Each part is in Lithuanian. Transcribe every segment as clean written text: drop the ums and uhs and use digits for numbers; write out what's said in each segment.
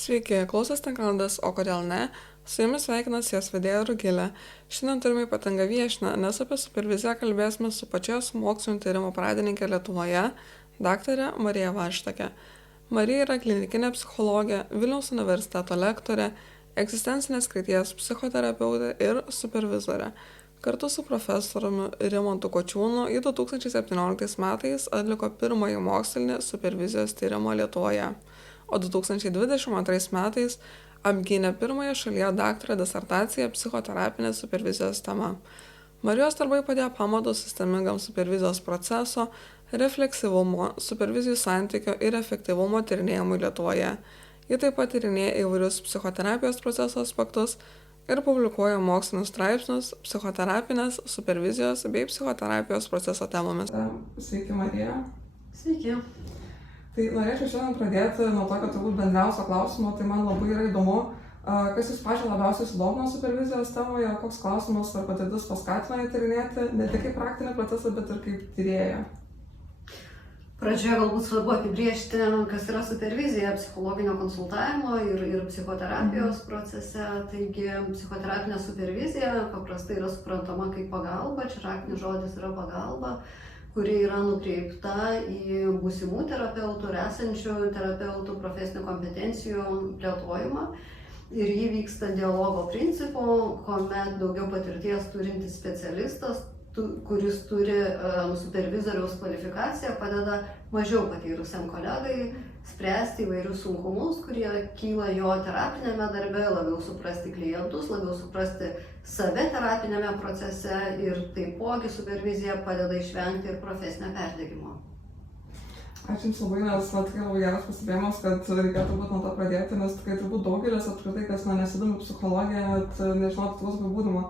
Sveiki, klausės tinklalaidės O kodėl ne? Su jumis sveikinasi jos vedėja Rugilė. Šiandien turime ypatingą viešnią, nes apie superviziją kalbėsime su pačios mokslinio tyrimo pradininkė Lietuvoje, daktarė Marija Vaštakė. Marija yra klinikinė psichologė, Vilniaus universiteto lektorė, egzistencinės krypties psichoterapeutė ir supervizorė. Kartu su profesoriumi Rimantu Kočiūnu į 2017 metais atliko pirmąjį mokslinį supervizijos tyrimą Lietuvoje, o 2022 metais apgynė pirmąją šalyje daktaro disertaciją psichoterapinės supervizijos tema. Marijos darbai padėjo pamatus sistemingam supervizijos proceso, refleksyvumo, supervizijų santykio ir efektyvumo tyrinėjimui Lietuvoje. Ji taip pat tyrinėja įvairius psichoterapijos proceso aspektus ir publikuoja mokslinius straipsnius psichoterapinės, supervizijos bei psichoterapijos proceso temomis. Sveiki, Marija. Sveiki. Tai norėčiau šiandien pradėti nuo tokio turbūt bendriausio klausimo, tai man labai yra įdomu, kas jūs pačią labiausiai sudomino supervizijos temoje, koks klausimas ar patirtis paskatino įtyrinėti, ne tik kaip praktinį procesą, bet ir kaip tyrėją. Pradžioje galbūt svarbu apibriežti, kas yra supervizija psichologinio konsultavimo ir psichoterapijos procese. Taigi psichoterapinė supervizija paprastai yra suprantama kaip pagalba, čia raktinis žodis yra pagalba, kuri yra nukreipta į būsimų terapeutų ir esančių terapeutų profesinių kompetencijų plėtojimą. Ir jį vyksta dialogo principu, kuomet daugiau patirties turintis specialistas, kuris turi supervizoriaus kvalifikaciją, padeda mažiau patyrusiam kolegai spręsti įvairius sunkumus, kurie kyla jo terapinėme darbe, labiau suprasti klientus, labiau suprasti save terapinėme procese ir taipogi supervizija padeda išvengti ir profesinio perdegimo. Ačiū Jums labai, nes tikrai labai geras pastebėjimas, kad reikėtų turbūt nuo to pradėti, nes tikrai turbūt daugelis apskritai, kas nesidomi psichologija, bet nežinotų tos apibūdinimo.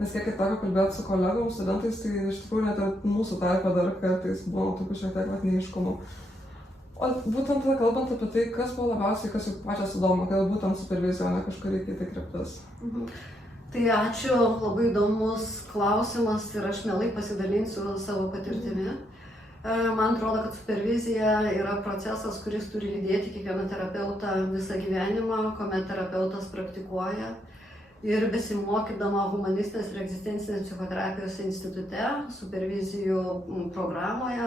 Nes kiek teko kalbėti su kolegom, studentais, tai iš tikrųjų net ir mūsų tarpe dar kartais buvo tokių šiek tiek neaiškumų. O būtent kalbant apie tai, kas buvo labiausiai, kas jau pačią sudomino, kad būtent supervizija, o ne kažkuria kita kryptis. Tai ačiū, labai įdomus klausimas ir aš mielai pasidalinsiu savo patirtimi. Man atrodo, kad supervizija yra procesas, kuris turi lydėti kiekvieną terapeutą visą gyvenimą, kuomet terapeutas praktikuoja. Ir besimokydama humanistinės ir egzistencinės psichoterapijos institute, supervizijų programoje,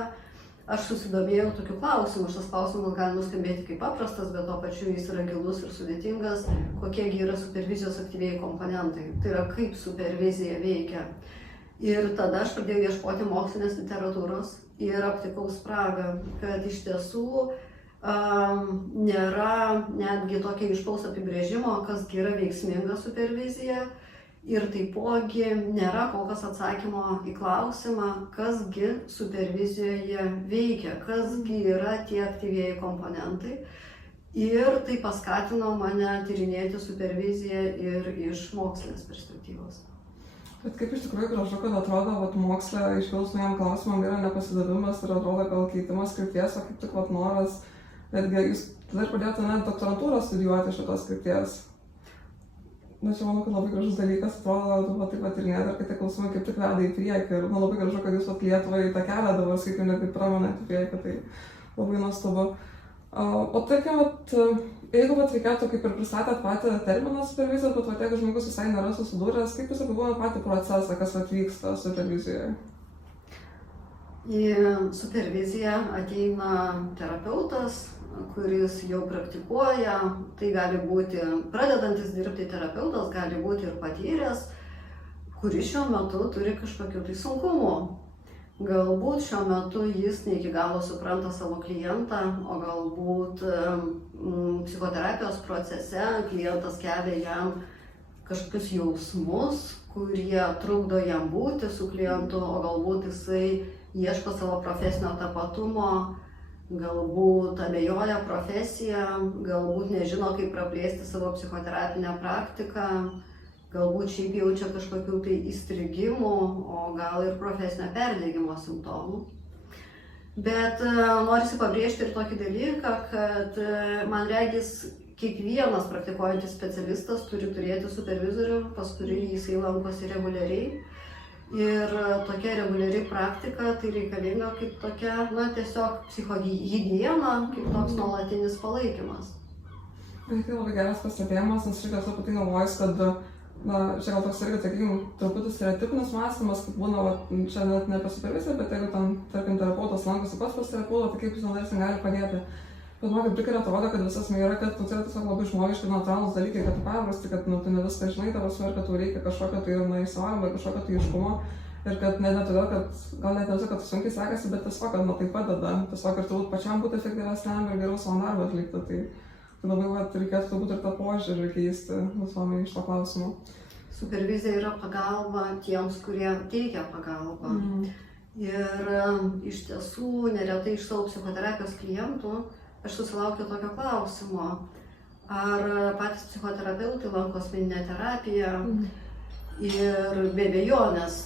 aš susidomėjau tokiu klausimu. Šis klausimas gali nuskambėti kaip paprastas, bet tuo pačiu jis yra gilus ir sudėtingas, kokiegi yra supervizijos aktyvieji komponentai. Tai yra, kaip supervizija veikia. Ir tada aš pradėjau ieškoti mokslinės literatūros ir aptikau spragą, kad iš tiesų nėra netgi tokio aiškaus apibrėžimo, kas yra veiksminga supervizija ir taipogi nėra kol kas atsakymo į klausimą, kasgi supervizijoje veikia, kasgi yra tie aktyvieji komponentai. Ir tai paskatino mane tyrinėti superviziją ir iš mokslinės perspektyvos. Bet kaip iš tikrųjų gražu, kad atrodo, kad moksle iškilus naujam klausimam yra nepasidavimas ir atrodo gal keitimas krypties, o kaip tik noras. Netgi jūs dar pradėjote net doktorantūrą studijuoti šitos krypties. Na, čia manau, kad labai gražus dalykas, atrodo, taip pat ir net, ir kad tie klausimai kaip tik veda į priekį. Ir man labai gražu, kad jūs Lietuvai tą kelią dabar, sakykim, netgi pramenate į priekį, tai labai nuostabu. O tarkim, jeigu reikėtų, kaip ir pristatėt patį terminą supervizijos, bet jeigu žmogus visai nėra susidūręs, kaip jūs apibūdinat patį procesą, kas vyksta supervizijoje? Į superviziją ateina terapeutas, kuris jau praktikuoja. Tai gali būti pradedantis dirbti terapeutas, gali būti ir patyręs, kuris šiuo metu turi kažkokių tai sunkumų. Galbūt šiuo metu jis ne iki galo supranta savo klientą, o galbūt psichoterapijos procese klientas kelia jam kažkokius jausmus, kurie trukdo jam būti su klientu, o galbūt jisai ieško savo profesinio tapatumo, galbūt abejoja profesiją, galbūt nežino, kaip praplėsti savo psichoterapinę praktiką, galbūt šiaip jaučia kažkokių tai įstrigimų, o gal ir profesinio perdegimo simptomų. Bet norisi pabrėžti ir tokį dalyką, kad man regis kiekvienas praktikuojantis specialistas turi turėti supervizorių, pas kurį jisai lankosi reguliariai. Ir tokia reguliari praktika tai reikalinga kaip tokia, tiesiog psichohigiena, kaip toks nuolatinis palaikymas. Tai labai geras pastebėjimas, nes irgi esu apie tai galvojus, kad, na, čia gal toks irgi, sakykime, truputį stereotipinis mąstymas, kad būna, va, čia net ne apie superviziją, bet jeigu ten, tarkim, terapeutas lankosi pats pas terapeutą, tai kaip jis nedarsin gali padėti. Bet man kaip tik ir atrodo, kad visas yra, kad tai yra tiesiog labai žmogiški natūralūs dalykai, kad tu perprasti, kad tu ne viską žinai, tavo ir kad tau reikia kažkokio tai išsilavinimo, kažkokio tai aiškumo. Ir kad ne todėl, kad gal net nesu, kad sunkiai sekasi, bet tiesiog, kad tai padeda. Tiesiog ir turbūt pačiam būti efektyvesniam ir geriau savo darbą atlikti. Tai labai reikėtų turbūt ir tą požiūrį keisti visuomenei iš to klausimo. Supervizija yra pagalba tiems, kurie teikia pagalbą. Ir iš tiesų, neretai iš savo psichoterapijos klientų aš susilaukiu tokio klausimo, ar patys psichoterapeutai lanko asmeninę terapiją. Ir be abejonės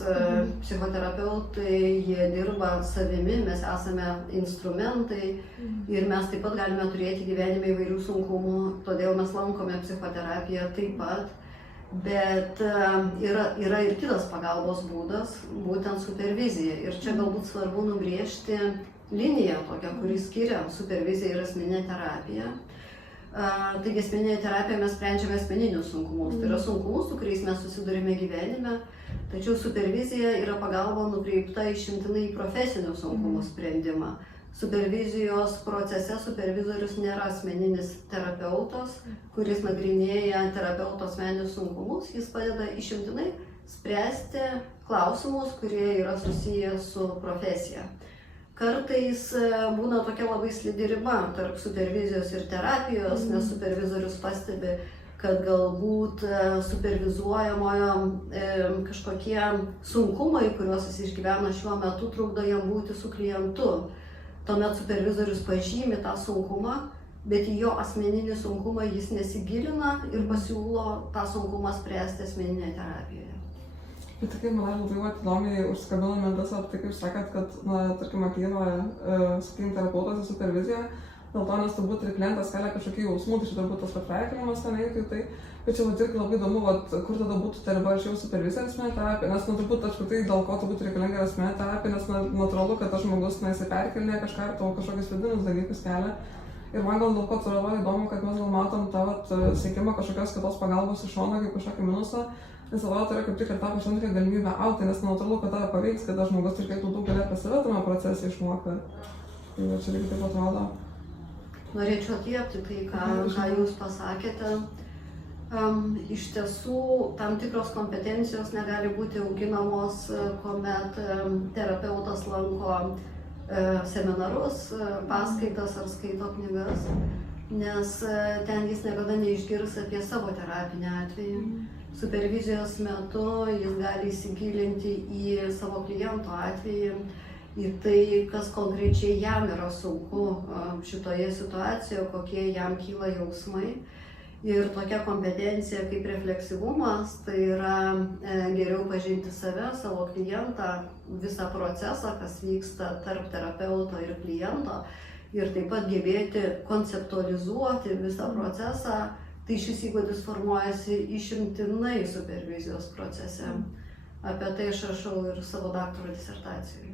psichoterapeutai, jie dirba savimi, mes esame instrumentai ir mes taip pat galime turėti gyvenime įvairių sunkumų, todėl mes lankome psichoterapiją taip pat. Bet yra ir kitas pagalbos būdas, būtent supervizija. Ir čia galbūt svarbu nubrėžti liniją tokią, kuri skiria superviziją ir asmeninę terapiją. Taigi asmeninėje terapijoje mes sprendžiame asmeninius sunkumus, tai yra sunkumus, su kuriais mes susidurime gyvenime, tačiau supervizija yra pagalba nukreipta išimtinai į profesinių sunkumų sprendimą. Supervizijos procese supervizorius nėra asmeninis terapeutas, kuris nagrinėja terapeuto asmeninius sunkumus, jis padeda išimtinai spręsti klausimus, kurie yra susiję su profesija. Kartais būna tokia labai slidi riba tarp supervizijos ir terapijos, nes supervizorius pastebi, kad galbūt supervizuojamojo kažkokie sunkumai, kuriuos jis išgyvena šiuo metu, trukdo jam būti su klientu. Tuomet supervizorius pažymi tą sunkumą, bet į jo asmeninį sunkumą jis nesigilina ir pasiūlo tą sunkumą spręsti asmeninėje terapijoje. Bet tikrai man labai įdomiai užsikabino mintis, tai kaip sakėt, kad, na, tarkim, ateina, sakykim, terapeutas į superviziją, dėl to, nes turbūt ir klientas kelia kažkokių jausmų, tai čia turbūt tas patveikinimas ten eitų į tai, bet čia irgi labai įdomu, kur tada būtų ta riba iš jau supervizija ir asmeninė terapija, nes, na, turbūt apskritai dėl ko turbūt reikalinga asmeninė terapija, nes, na, natūralu, kad tas žmogus, na, jisai perkelinėja kažką ir tavo kažkokius vidinius dalykus kelia. Ir man gal dėl ko tai yra įdomu, kad mes gal matom tą siekimą kažkokios kitos pagalbos iš šono kaip kažkokį minusą. Nes atrodo, tai yra kaip tik ir tą pačią galimybę augti, nes natūralu, kad tave paveiks, kad tas žmogus turėtų daug galėti apie save tame procese išmokti. Tai čia lygiai taip atrodo. Norėčiau atliepti tai, ką jūs pasakėte. Iš tiesų, tam tikros kompetencijos negali būti auginamos, kuomet terapeutas lanko seminarus, paskaitas ar skaito knygas, nes ten jis niekada neišgirs apie savo terapinį atvejį. Supervizijos metu jis gali įsigilinti į savo kliento atvejį, į tai, kas konkrečiai jam yra sunku šitoje situacijoje, kokie jam kyla jausmai. Ir tokia kompetencija kaip refleksyvumas, tai yra geriau pažinti save, savo klientą, visą procesą, kas vyksta tarp terapeuto ir kliento, ir taip pat gebėti konceptualizuoti visą procesą. Tai šis įgūdis formuojasi išimtinai supervizijos procese. Apie tai aš rašau ir savo daktaro disertacijoje.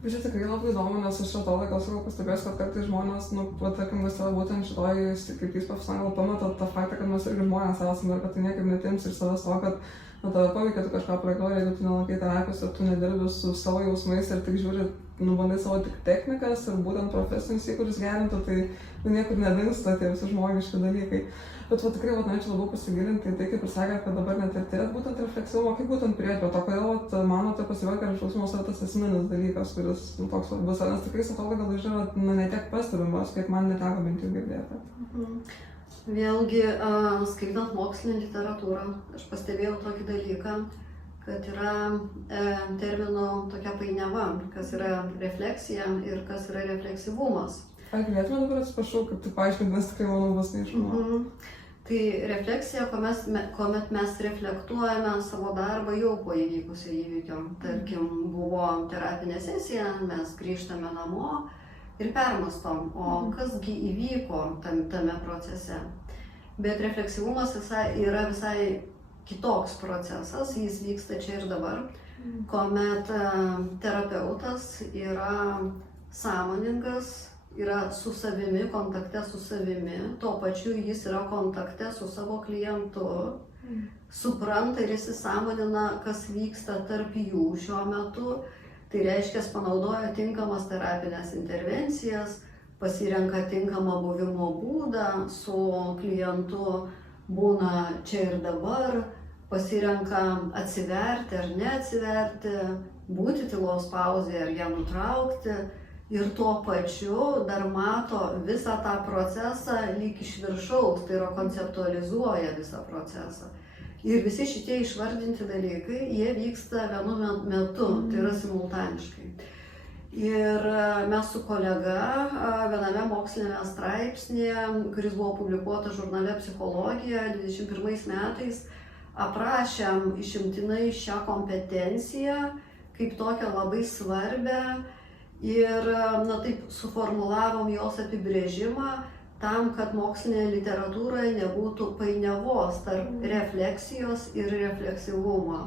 Bet čia tikrai labai įdomu, nes aš šito laiką sakau pastebėjęs, kad kartais žmonės, tarkim, vis yra būtent šitoj, kaip jūs profesionaliai pameta tą faktą, kad mes irgi žmonės esame ir kad tai niekaip netims iš savęs to, kad tave paveikia, tu kažką projektuoji, jeigu tu nelankai terapijos ir tu nedirbi su savo jausmais ir tik žiūri, bandai savo tik technikas ir būtent profesinius įgūdžius gerinti, tai niekur nedingsta tie visi žmogiški dalykai. Bet tikrai norėčiau labiau pasigilinti į tai, kaip ir sakėt, kad dabar net ir turėt būtent refleksyvumą, kaip būtent prieiti prie to, kodėl manote pasivaik, kad refleksyvumas yra tas esminis dalykas, kuris toks svarbus, nes tikrai atrodo, kad yra ne tiek pastebimas, kiek man neteko bent jau girdėti. Vėlgi, skaitant mokslinę literatūrą, aš pastebėjau tokį dalyką, kad yra terminų tokia painiava, kas yra refleksija ir kas yra refleksyvumas. Ar galėtume dabar, atsiprašau, kaip tai paaiškinti, nes tikrai manau bus neiškumo. Tai refleksija, kuomet mes reflektuojame savo darbą jau po įvykusio įvykio. Tarkim, buvo terapinė sesija, mes grįžtame namo ir permastom, o kasgi įvyko tame procese. Bet refleksyvumas yra visai kitoks procesas, jis vyksta čia ir dabar, kuomet terapeutas yra sąmoningas yra su savimi, kontakte su savimi, tuo pačiu jis yra kontakte su savo klientu, supranta ir įsisąmonina, kas vyksta tarp jų šiuo metu. Tai reiškia, panaudoja tinkamas terapinės intervencijas, pasirenka tinkamą buvimo būdą su klientu, būna čia ir dabar, pasirenka atsiverti ar neatsiverti, būti tylos pauzėje ar ją nutraukti ir tuo pačiu dar mato visą tą procesą lyg iš viršaus, tai yra konceptualizuoja visą procesą. Ir visi šitie išvardinti dalykai, jie vyksta vienu metu, tai yra simultaniškai. Ir mes su kolega viename mokslinėme straipsnėje, kuris buvo publikuotas žurnale Psichologija 21 metais, aprašėm išimtinai šią kompetenciją kaip tokią labai svarbią ir taip suformulavom jos apibrėžimą tam, kad mokslinėje literatūroje nebūtų painiavos tarp refleksijos ir refleksyvumo.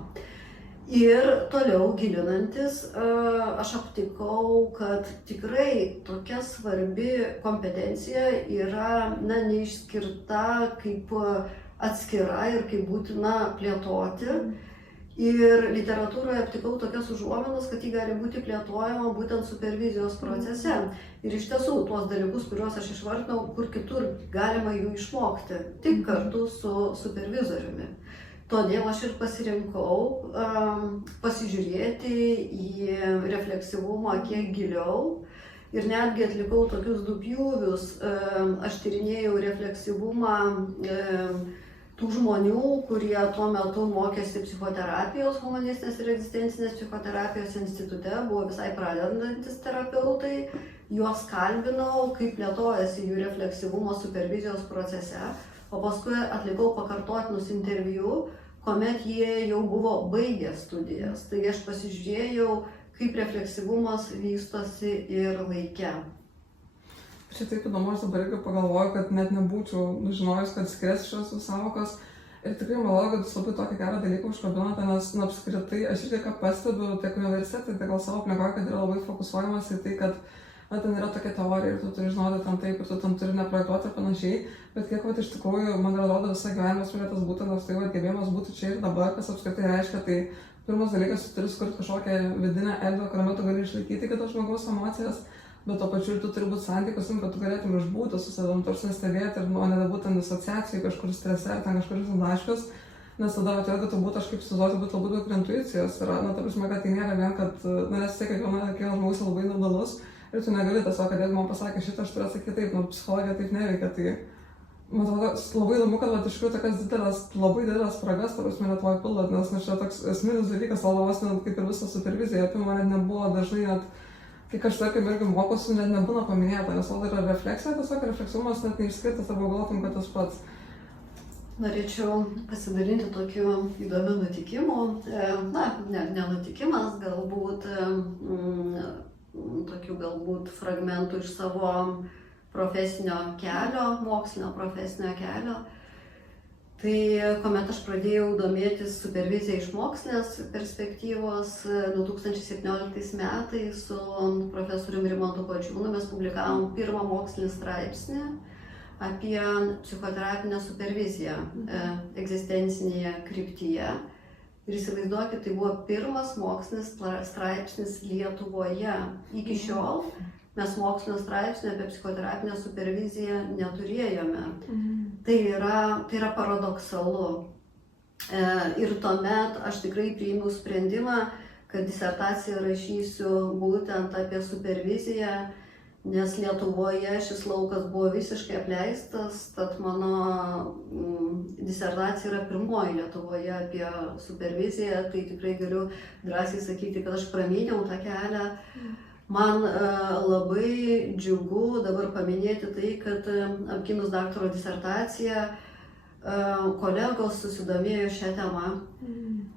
Ir toliau gilinantis, aš aptikau, kad tikrai tokia svarbi kompetencija yra neišskirta kaip atskira ir kaip būtina plėtoti. Ir literatūroje aptikau tokias užuominas, kad ji gali būti plėtojama būtent supervizijos procese. Ir iš tiesų, tuos dalykus, kuriuos aš išvardinau, kur kitur galima jų išmokti, tik kartu su supervizoriumi. Todėl aš ir pasirinkau pasižiūrėti į refleksyvumą kiek giliau ir netgi atlikau tokius du pjūvius. Aš tyrinėjau refleksyvumą tų žmonių, kurie tuo metu mokėsi psichoterapijos, humanistinės ir egzistencinės psichoterapijos institute, buvo visai pradedantis terapeutai, juos kalbinau, kaip plėtojasi jų refleksyvumo supervizijos procese, o paskui atlikau pakartotinus interviu, kuomet jie jau buvo baigę studijas. Taigi aš pasižiūrėjau, kaip refleksyvumas vystosi ir laike. Čia taip įdomu, aš dabar irgi pagalvoju, kad net nebūčiau žinojus, kad skiriasi šios sąvokos. Ir tikrai manau, kad jūs labai tokį gerą dalyką užkabinote, nes apskritai aš irgi ką pastebiu tiek universitete, tiek gal savo aplinkoje, kad yra labai fokusuojamas į tai, kad ten yra tokia teorija ir tu turi žinoti tam taip ir tu tam turi neprojektuoti ir panašiai. Bet kiek iš tikrųjų, man atrodo, visą gyvenimą smėlėtas būtent tai gebėjimas būti čia ir dabar, kas apskritai reiškia, tai pirmas dalykas, tu turi sukurti kažkokią vidinę erdvę, kuriame tu gali išlaikyti kito žmogaus emocijas. Bet to pačiu ir tu turi būti santykius, kad tu galėtum išbūti su savim, tarsi stebėti ir nebūti ten disociacijai, kažkur strese ar ten kažkur išsidaškius, nes tada vėlgi turbūt aš kaip įsivaizduoju, būtų labai daug intuicijos yra, ta prasme, kad tai nėra vien, kad, nes tiek kiekvienas žmogus labai individualus ir tu negali tiesiog, kad jeigu man pasakė šitą, aš turiu atsakyti taip, psichologija taip neveikia, tai man atrodo labai įdomu, kad iš tikrųjų tokias labai didelės spragas, ta prasme, Lietuvoje pildot, nes čia toks esminis dalykas, vos net kaip ir visą superviziją apima, net nebuvo dažnai net kai kažkas, kaip irgi mokosi, net nebūna paminėta, nes yra refleksija, tiesiog refleksyvumas net neišskirtas arba galvotum, kad tas pats. Norėčiau pasidalinti tokiu įdomiu nutikimu, ne nutikimas, galbūt tokių galbūt fragmentų iš savo profesinio kelio, mokslinio profesinio kelio. Tai kuomet aš pradėjau domėtis supervizija iš mokslinės perspektyvos 2017 metais su profesoriumi Rimantu Kočiūnu mes publikavom pirmą mokslinį straipsnį apie psichoterapinę superviziją egzistencinėje kryptyje. Ir įsivaizduokit, tai buvo pirmas mokslinis straipsnis Lietuvoje. Iki šiol mes mokslinio straipsnio apie psichoterapinę superviziją neturėjome. Tai yra paradoksalu. Ir tuomet aš tikrai priėmiau sprendimą, kad disertaciją rašysiu būtent apie superviziją, nes Lietuvoje šis laukas buvo visiškai apleistas, tad mano disertacija yra pirmoji Lietuvoje apie superviziją, tai tikrai galiu drąsiai sakyti, kad aš pramyniau tą kelią. Man labai džiugu dabar paminėti tai, kad apgynus daktaro disertaciją kolegos susidomėjo šią temą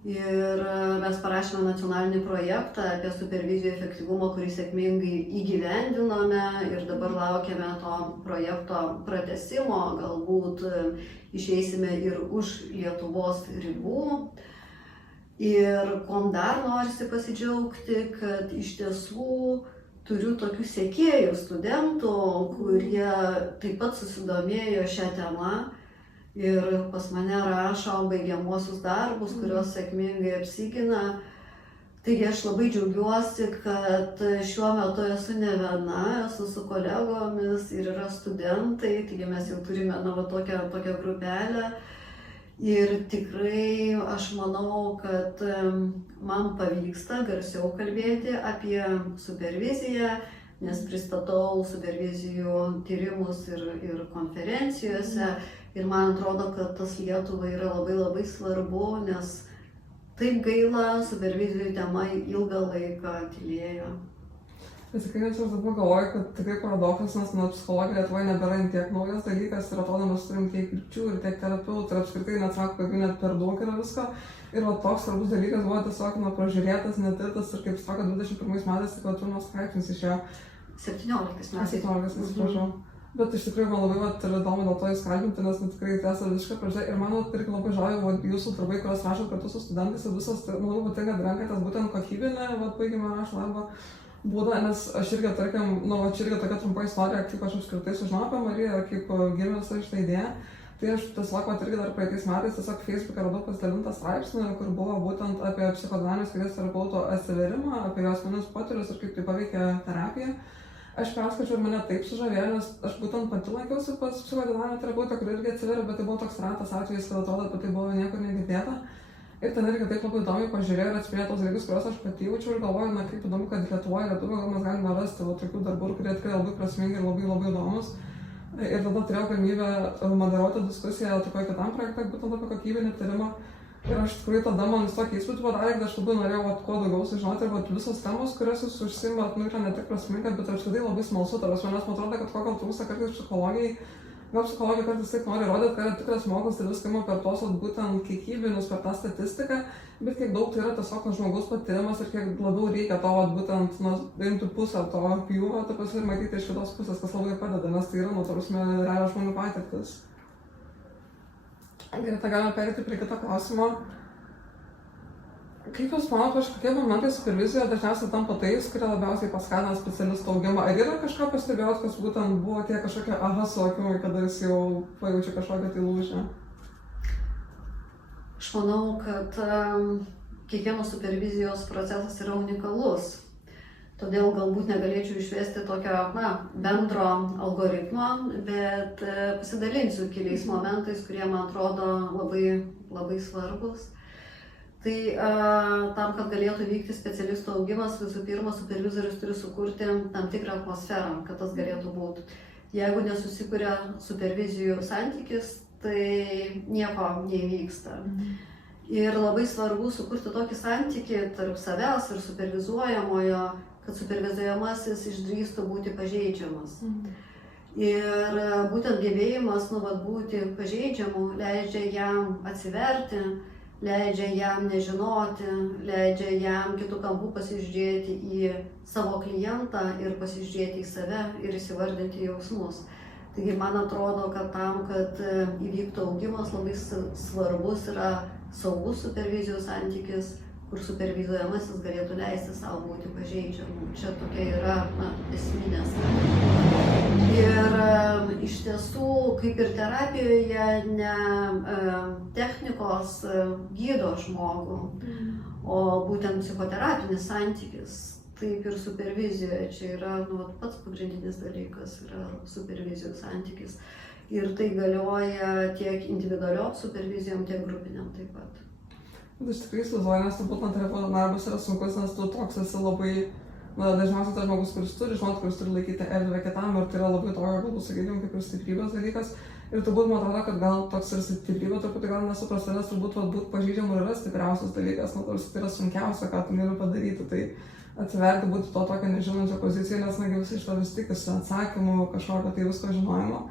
ir mes parašėme nacionalinį projektą apie supervizijų efektyvumą, kurį sėkmingai įgyvendinome ir dabar laukiame to projekto pratęsimo, galbūt išeisime ir už Lietuvos ribų. Ir kuom dar norisi pasidžiaugti, kad iš tiesų turiu tokių sekėjų studentų, kurie taip pat susidomėjo šią temą ir pas mane rašo baigiamuosius darbus, kuriuos sėkmingai apsigina. Taigi aš labai džiaugiuosi, kad šiuo metu esu ne viena, esu su kolegomis ir yra studentai, taigi mes jau turime tokią grupelę. Ir tikrai aš manau, kad man pavyksta garsiau kalbėti apie superviziją, nes pristatau supervizijų tyrimus ir konferencijose. Ir man atrodo, kad tas Lietuvai yra labai svarbu, nes taip gaila, supervizijų tema ilgą laiką tylėjo. Tikrai aš dabar galvoju, kad tikrai paradoksas, nes psichologija Lietuvoje nebėra tiek naujas dalykas ir atrodo mes turim tiek krypčių ir tiek terapeutų ir apskritai net sako, kad jų net per daug yra visko. Ir toks svarbus dalykas buvo tiesiog pražiūrėtas, netirtas ir kaip sako, 21 metais tik Turnos straipsnis išėjo. 17 metais. 17, atsiprašau. Bet iš tikrųjų man labai ir įdomu dėl to jūs kalbinti, nes tikrai tiesa visiškai pradžia. Ir man irgi labai žavi jūsų darbai, kuriuos rašot kartu su studentais ir visos, man labai patinka, kad renkatės būtent kokybinę, baigimą rašo darbą būdą, nes aš irgi, tarkim, čia irgi tokia trumpa istorija, kaip aš apskritai sužinojau apie Mariją ir kaip gimė visa šitą idėją. Tai aš tiesiog irgi dar praeitais metais tiesiog Facebook'e radau pasidalintą straipsnį, kur buvo būtent apie psichodinaminės krypties terapeuto atsiverimą, apie jos asmeninius potyrius ir kaip tai paveikia terapiją. Aš perskaičiau ir mane taip sužavėjo, nes aš būtent pati lankiausi pas psichodinaminę terapeutą, kuri irgi atsiveria, bet tai buvo toks retas atvejis, kad atrodo, apie tai buvo niekur negirdėta. Ir ten irgi taip labai įdomiai pažiūrėjau ir atspėjo tos dalykus, kuriuos aš pati jaučiau ir galvoju, kaip įdomu, kad Lietuvoje mes galime rasti tokių darbų, kurie tikrai labai prasmingi ir labai įdomus. Ir tada turėjau galimybę moderuoti diskusiją tokioje kitam projekte, būtent apie kokybinį tyrimą. Ir aš tikrai tada man tokį įspūdį padarė, kad aš labai norėjau kuo daugiau sužinoti ir visos temos, kurias jūs užsiimat, yra ne tik prasminga, bet apskritai labai smalsu. Nes man atrodo, kad ko gal trūksta kartais psichologijai. Gal psichologija kartais taip nori rodyti, kad yra tikras mokslas ir viską ima per tos būtent kiekybinius, per tą statistiką, bet kiek daug tai yra tiesiog žmogus patyrimas ir kiek labiau reikia to būtent imti pusę to pjūvio ir matyti iš kitos pusės, kas labai padeda, nes tai yra realios žmonių patirtis. Gerai, tai galime perėti prie kito klausimo. Kaip jūs manote, kažkokie momentai supervizijoje dažniausiai tampa tais, kurie labiausiai paskatina specialistų augimą? Ar yra kažką pastebėjot, kas būtent buvo tie kažkokie suvokimai, kada jis jau pajaučia kažkokią tai lūžį? Aš manau, kad kiekvienas supervizijos procesas yra unikalus. Todėl galbūt negalėčiau išvesti tokio bendro algoritmo, bet pasidalinsiu keliais momentais, kurie man atrodo labai svarbus. Tai tam, kad galėtų vykti specialistų augimas, visų pirma, supervizorius turi sukurti tam tikrą atmosferą, kad tas galėtų būti. Jeigu nesusikuria supervizijų santykis, tai nieko neįvyksta. Ir labai svarbu sukurti tokį santykį tarp savęs ir supervizuojamojo, kad supervizuojamasis išdrįstų būti pažeidžiamas. Ir būtent gebėjimas būti pažeidžiamu leidžia jam atsiverti, leidžia jam nežinoti, leidžia jam kitų kampų pasižiūrėti į savo klientą ir pasižiūrėti į save ir įsivardinti jausmus. Taigi man atrodo, kad tam, kad įvyktų augimas, labai svarbus yra saugus supervizijos santykis, kur supervizuojamasis galėtų leisti savo būti pažeidžiamu. Čia tokia yra esminės. Ir iš tiesų, kaip ir terapijoje, ne technikos gydo žmogų, o būtent psichoterapinis santykis. Taip ir supervizijoje čia yra pats pagrindinis dalykas, yra supervizijos santykis. Ir tai galioja tiek individualiom supervizijom, tiek grupiniam taip pat. Aš tikrai įsivaizduoju, nes turbūt terapeuto darbas yra sunkus, nes tu toks esi labai, dažniausiai tas žmogus, kuris turi žinoti, kuris turi laikyti erdvę kitam, ir tai yra labai tokio, galbūt sakykime, kaip ir stiprybės dalykas. Ir turbūt man atrodo, kad gal toks ir stiprybė truputį gal nesuprasta, nes turbūt būt pažeidžiamu yra stipriausias dalykas, tai yra sunkiausia, ką tu gali padaryti, tai atsiverti būti to tokio nežinančio poziciją, nes visi iš to vis tikisi atsakymų, kažkokio tai visko žinojimo.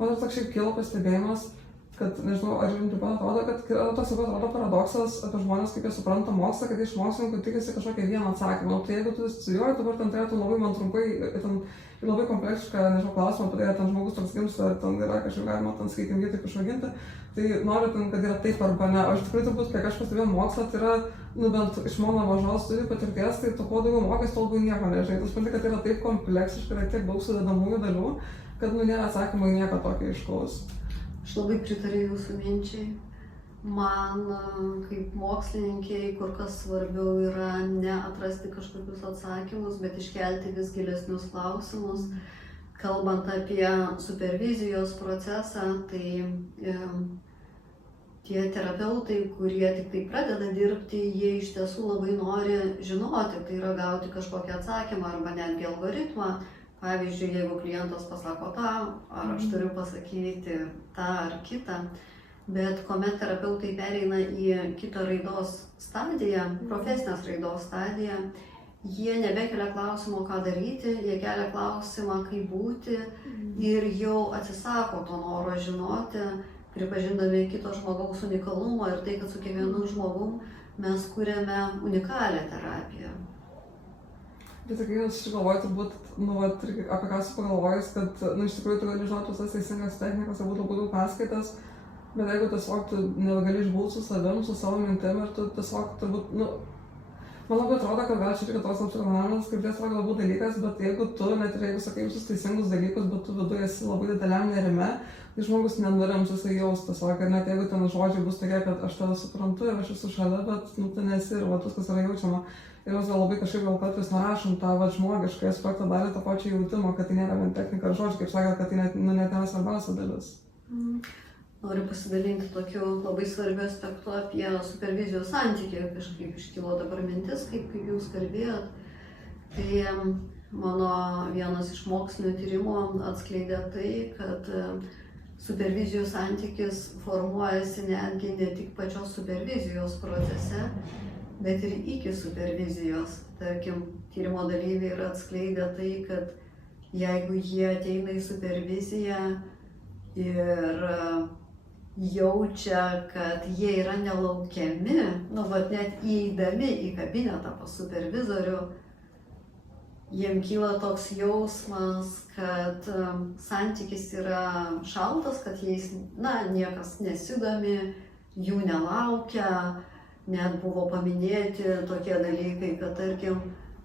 Man toks šiaip kilo pastebėjimas, kad, nežinau, ar jums taip pat atrodo, kad yra toks, atrodo, paradoksas apie žmonės, kaip jie supranta mokslą, kad iš mokslininkų tikisi kažkokią vieną atsakymą. Tai jeigu tu studijuoji, dabar ten turėtų labai man trumpai, ten labai kompleksišką, nežinau, klausimą padaryti, ten žmogus toks gimsta, ar ten yra kažkaip galima ten skaitingi tai kažkoginti, tai noriu ten, kad yra taip arba ne. O iš tikrųjų turbūt, kai aš pastebėjau mokslą, tai yra, nu bent iš mano mažos studijų patirties, tai tu kuo daugiau mokais, tol daugiau nieko nežinai. Tu supranti, kad tai yra taip kompleksiška, yra tiek daug sudedamųjų dalių, kad nu nėra atsakymų į nieką tokio aiškaus. Aš labai pritariu jūsų minčiai. Man, kaip mokslininkiai, kur kas svarbiau yra ne atrasti kažkokius atsakymus, bet iškelti vis gilesnius klausimus. Kalbant apie supervizijos procesą, tai tie terapeutai, kurie tik tai pradeda dirbti, jie iš tiesų labai nori žinoti, tai yra gauti kažkokį atsakymą arba netgi algoritmą. Pavyzdžiui, jeigu klientas pasako tą, ar aš turiu pasakyti tą ar kitą, bet kuomet terapeutai pereina į kitą raidos stadiją, profesinės raidos stadiją, jie nebekelia klausimo, ką daryti, jie kelia klausimą, kaip būti ir jau atsisako to noro žinoti, pripažindami kito žmogaus unikalumą ir tai, kad su kiekvienu žmogum mes kuriame unikalią terapiją. Bet kai jūs galvojate, turbūt, nu, vat, apie ką esu pagalvojus, kad, nu, iš tikrųjų tu gali žinoti visas teisingas technikas, būtų labai daug paskaitas, bet jeigu tiesiog tu negali išbūti su savim, su savo mintim ir tu tiesiog turbūt, nu, man labai atrodo, kad gal čia reikia tos psichoanalizės kaip tiesiog galbūt dalykas, bet jeigu tu, net ir jeigu sakai visus teisingus dalykus, bet tu viduje esi labai dideliam nerime, tai žmogus nenurims jisai jaus tiesiog, ir net jeigu ten žodžiai bus tokie, kad aš tave suprantu ir aš esu šalia, bet, nu, tu nesi ir va, viskas yra jaučiama. Ir mes gal labai kažkaip gal kartais nurašom tą žmogišką aspektą dalį to pačio jautimo, kad tai nėra vien technika ar žodžiai, kaip sakė, kad tai net nėra svarbiausia dalis. Noriu pasidalinti tokiu labai svarbiu aspektu apie supervizijos santykį. Kažkaip iškilo dabar mintis, kaip jūs kalbėjot. Tai mano vienas iš mokslinio tyrimų atskleidė tai, kad supervizijos santykis formuojasi netgi ne tik pačios supervizijos procese, bet ir iki supervizijos. Tarkim, tyrimo dalyviai yra atskleidę tai, kad jeigu jie ateina į superviziją ir jaučia, kad jie yra nelaukiami, nu, vat net įeidami į kabinetą pas supervizorių, jiem kyla toks jausmas, kad santykis yra šaltas, kad jais, na, niekas nesidomi, jų nelaukia. Net buvo paminėti tokie dalykai, kad tarkim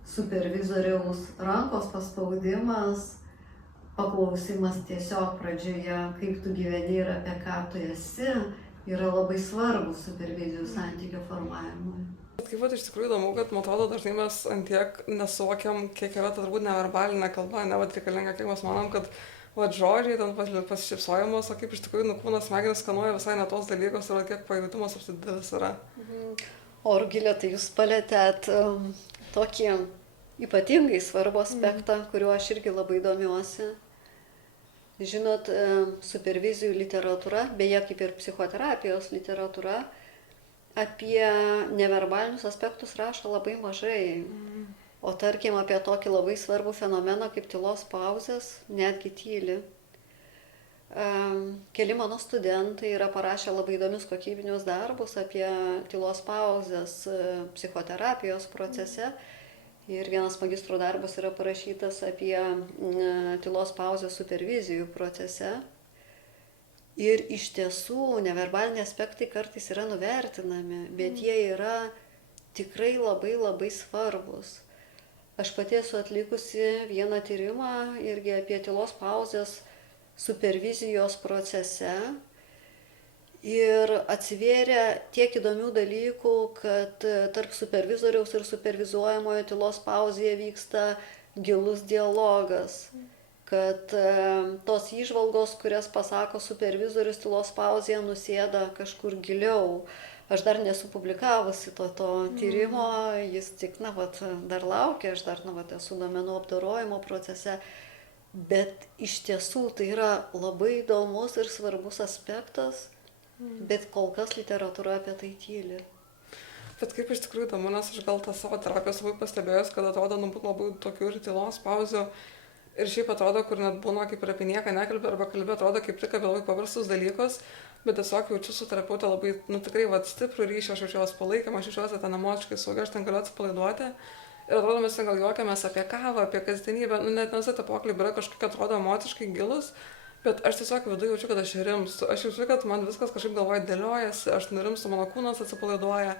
supervizoriaus rankos paspaudimas, paklausimas tiesiog pradžioje, kaip tu gyveni ir apie ką tu esi, yra labai svarbus supervizijų santykio formavimui. Kaip pat iš tikrųjų įdomu, kad man atrodo dažnai mes antiek nesuvokiam, kiek yra ta turbūt neverbalinė kalba, ne vat reikalinga, kiek mes manom, kad vat žodžiai, ten pasišypsojimas, o kaip iš tikrųjų kūnas smegenis skanuoja visai ne tos dalykus ir kiek pajutimas apsididelis yra. O Rugilė, tai jūs palėtėt tokį ypatingai svarbų aspektą, kuriuo aš irgi labai domiuosi. Žinot, supervizijų literatūra, beje kaip ir psichoterapijos literatūra, apie neverbalinius aspektus rašo labai mažai. O tarkim apie tokį labai svarbų fenomeną kaip tylos pauzės netgi tyli. Keli mano studentai yra parašę labai įdomius kokybinius darbus apie tylos pauzės psichoterapijos procese. Ir vienas magistro darbas yra parašytas apie tylos pauzės supervizijų procese. Ir iš tiesų neverbaliniai aspektai kartais yra nuvertinami, bet jie yra tikrai labai labai svarbus. Aš pati esu atlikusi vieną tyrimą irgi apie tylos pauzės supervizijos procese ir atsivėrė tiek įdomių dalykų, kad tarp supervizoriaus ir supervizuojamojo tylos pauzėje vyksta gilus dialogas, kad tos įžvalgos, kurias pasako supervizorius tylos pauzėje, nusėda kažkur giliau. Aš dar nesu publikavusi to tyrimo, jis tik, dar laukia, aš dar, esu duomenų apdorojimo procese, bet iš tiesų tai yra labai įdomus ir svarbus aspektas, bet kol kas literatūra apie tai tyli. Bet kaip iš tikrųjų įdomu, nes aš gal tą savo terapijos labai pastebėjus, kad atrodo, būt labai tokių ir tylos pauzių. Ir šiaip atrodo, kur net būna kaip ir apie nieką nekalbė, arba kalbė atrodo kaip tik apie labai paprastus dalykus, bet tiesiog jaučiu su terapeute labai, tikrai stiprų ryšį, aš jaučiu jos palaikymą, aš jaučiuosi ten emociškai saugi, aš ten galiu atsipalaiduoti. Ir atrodo, mes ten gal juokiamės apie kavą, apie kasdienybę, net nesai ta pokalbė yra kažkokia atrodo emociškai gilus, bet aš tiesiog viduje jaučiu, kad aš rimstu, aš jaučiu, kad man viskas kažkaip galvoje dėliojasi, aš nurimstu, mano kūnas atsipalaiduoja,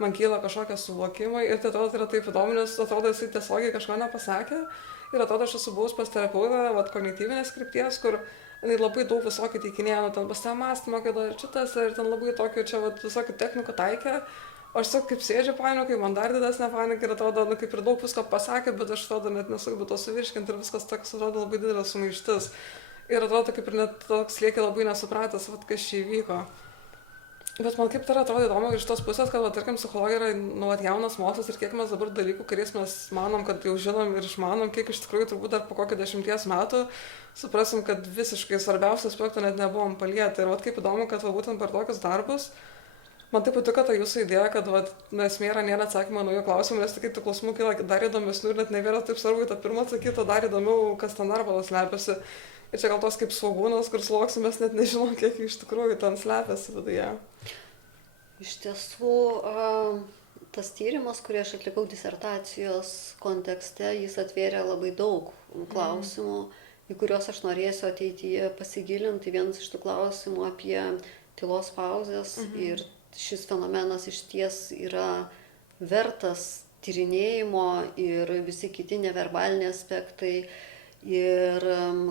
man kyla kažkokie suvokimai ir tai atrodo, tai yra taip įdomu, nes atrodo, jisai tiesiogiai kažko nepasakė ir atrodo, aš esu buvus pas terapeutą, kognityvinės krypties, kur jinai labai daug visokių teikinėjo, ten pas tą mąstymą, kad šitas ir ten labai tokių čia visokių technikų taikė. O aš tiesiog kaip sėdžiu panikai, man dar didesnė panika ir atrodo, kaip ir daug visko pasakė, bet aš atrodo net nesugebu to suvirškinti ir viskas toks atrodo labai didelė sumaištis. Ir atrodo, kaip ir net toks lieki labai nesupratęs, kas čia įvyko. Bet man kaip tai atrodo įdomu iš tos pusės, kad, tarkim, psichologija yra jaunas mokslas ir kiek mes dabar dalykų, kuriais mes manom, kad jau žinom ir išmanom, kiek iš tikrųjų turbūt dar po kokį 10 metų suprasim, kad visiškai svarbiausių aspektų net nebuvom palietę. Ir kaip įdomu, kad būtent per tokius darbus, man taip patiko ta jūsų idėja, kad esmė nėra atsakymą naujų klausimų, nes tik tų klausimų kyla dar įdomesnių ir net nebėra taip svarbu į tą pirmą atsakyti, dar įdomiau, kas ten dar slepiasi. Ir čia gal tos kaip svogūnas, kur sluoksime, mes net nežinom, kiek iš tikrųjų ten slepiasi viduje. Iš tiesų, tas tyrimas, kurį aš atlikau disertacijos kontekste, jis atvėrė labai daug klausimų, į kuriuos aš norėsiu ateityje pasigilinti. Vienas iš tų klausimų apie tylos pauzės ir šis fenomenas išties yra vertas tyrinėjimo ir visi kiti neverbaliniai aspektai ir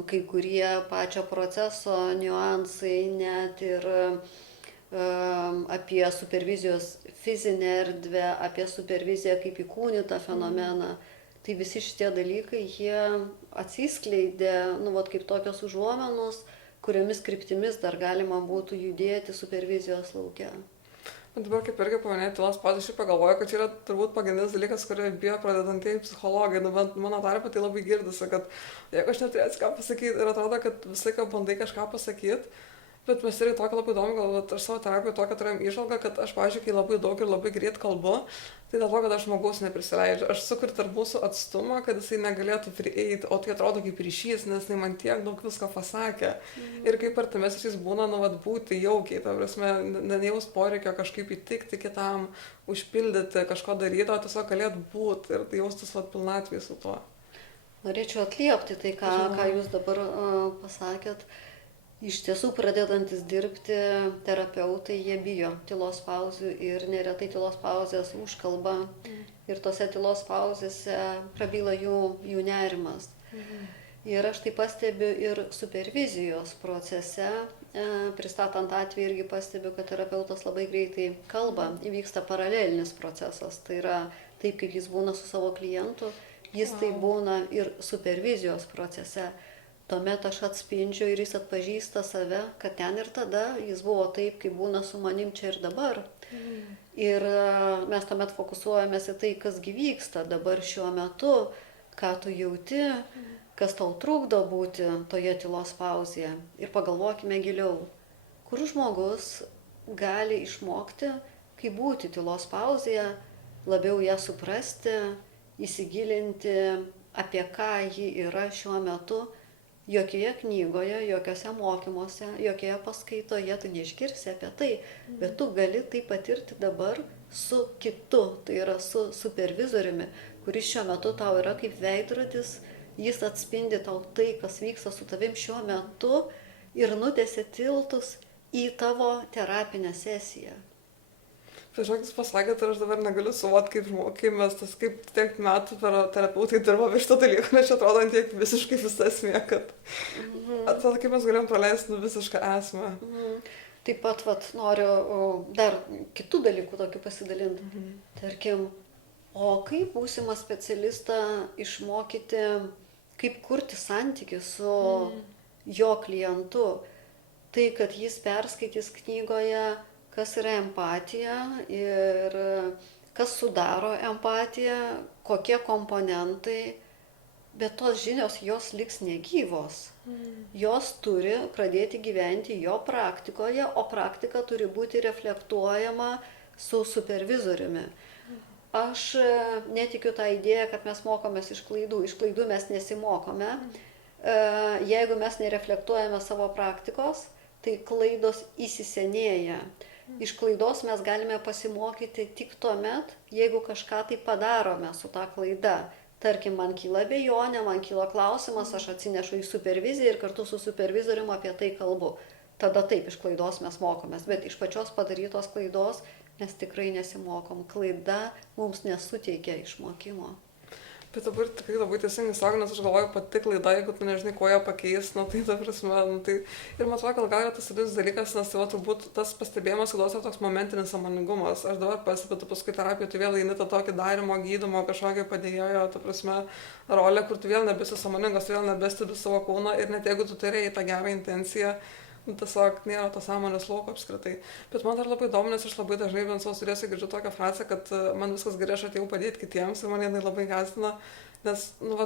kai kurie pačio proceso niuansai, net ir apie supervizijos fizinę erdvę, apie superviziją kaip įkūnytą fenomeną. Tai visi šitie dalykai, jie atsiskleidė, kaip tokios užuomenos, kuriomis kryptimis dar galima būtų judėti supervizijos lauke. Dabar kaip irgi paminėjai tylos pauzę, aš pagalvoju, kad čia yra turbūt pagrindinis dalykas, kurį bijo pradedantieji psichologai. Bent mano tarpe tai labai girdisi, kad jeigu aš neturėsiu ką pasakyti ir atrodo, kad visą laiką bandai kažką pasakyti, bet mes irgi tokia labai įdomu, gal aš savo terapijoje tokią turėjom įžvalgą, kad aš, pavyzdžiui, kai labai daug ir labai greit kalbu, tai dėl to, kad aš žmogaus neprisileidžiu. Aš sukuriu tarp mūsų atstumą, kad jisai negalėtų prieiti, o tai atrodo kaip ryšys, nes jisai man tiek daug visko pasakė. Ir kaip artimesnis būna, būti jaukiai, ta prasme, nejaus poreikio kažkaip įtikti kitam, užpildyti, kažko daryti, o tiesiog galėtų būti ir jaustis pilnatvėj su tuo. Norėčiau atliepti tai, ką jūs dabar pasakėt. Iš tiesų, pradedantis dirbti terapeutai, jie bijo tylos pauzių ir neretai tylos pauzės užkalba ir tose tylos pauzėse prabyla jų nerimas. Ir aš tai pastebiu ir supervizijos procese, pristatant atvejį irgi pastebiu, kad terapeutas labai greitai kalba, įvyksta paralelinis procesas, tai yra taip, kaip jis būna su savo klientu, jis tai būna ir supervizijos procese. Tuomet aš atspindžiu ir jis atpažįsta save, kad ten ir tada jis buvo taip, kaip būna su manim čia ir dabar. Ir mes tuomet fokusuojamės į tai, kas vyksta dabar šiuo metu, ką tu jauti, kas tau trukdo būti toje tylos pauzėje. Ir pagalvokime giliau, kur žmogus gali išmokti, kaip būti tylos pauzėje, labiau ją suprasti, įsigilinti, apie ką ji yra šiuo metu. Jokioje knygoje, jokiose mokymuose, jokioje paskaitoje tu neišgirsi apie tai, bet tu gali tai patirti dabar su kitu, tai yra su supervizoriumi, kuris šiuo metu tau yra kaip veidrodis, jis atspindi tau tai, kas vyksta su tavim šiuo metu ir nutiesia tiltus į tavo terapinę sesiją. Tai žinok, jūs pasakėt ir aš dabar negaliu suvokti, kaip mes tas, kaip tiek metų per terapeutai dirba iš to dalyko, nes čia atrodo tiek visiškai visa esmė, kad atrodo, kaip mes galėjom praleisti visišką esmę. Taip pat noriu dar kitų dalykų tokių pasidalinti. Tarkim, o kaip būsimą specialistą išmokyti, kaip kurti santykį su jo klientu. Tai, kad jis perskaitys knygoje, kas yra empatija ir kas sudaro empatiją, kokie komponentai, bet tos žinios jos liks negyvos. Jos turi pradėti gyventi jo praktikoje, o praktika turi būti reflektuojama su supervizoriumi. Aš netikiu tą idėją, kad mes mokomės iš klaidų. Iš klaidų mes nesimokome. Jeigu mes nereflektuojame savo praktikos, tai klaidos įsisenėja. Iš klaidos mes galime pasimokyti tik tuomet, jeigu kažką tai padarome su ta klaida. Tarkim, man kyla abejonė, man kyla klausimas, aš atsinešu į superviziją ir kartu su supervizorium apie tai kalbu. Tada taip, iš klaidos mes mokomės, bet iš pačios padarytos klaidos mes tikrai nesimokom. Klaida mums nesuteikia išmokimo. Bet dabar tikrai labai teisingai sako, nes aš galvoju, pati klaida, jeigu tu nežinai, ko ją pakeis, tai ta prasme, tai... Ir man atrodo, gal yra tas didelis dalykas, nes tai turbūt tas pastebėjimas klaidos yra toks momentinis sąmoningumas. Aš dabar pastebiu, tu paskui terapijoje tu vėl eini tą tokį darimo, gydymo, kažkokį padėjėjo, ta prasme, rolę, kur tu vėl nebesi sąmoningas, tu vėl nebestebi savo kūną ir net jeigu tu turėjai tą gerą intenciją, tiesiog nėra to sąmonės lauko apskritai. Bet man dar labai įdomu, nes aš labai dažnai bent savo turėsiu girdžiu tokią frazę, kad man viskas gerai, aš atėjau padėti kitiems ir man jinai labai gąsdina, nes,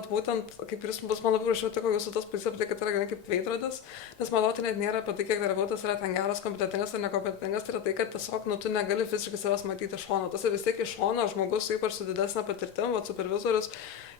būtent, kaip ir jūs, man labai prašiau tiko jūsų tas pozicija apie tai, kad yra gerai kaip veidrodis, nes man tai net nėra apie tai, kiek terapeutas yra ten geras, kompetentingas ar nekompetentingas, tai yra tai, kad tiesiog, tu negali fiziškai savęs matyti iš šono. Tas vis tiek iš šono žmogus, ypač su didesnė patirtim, supervizorius,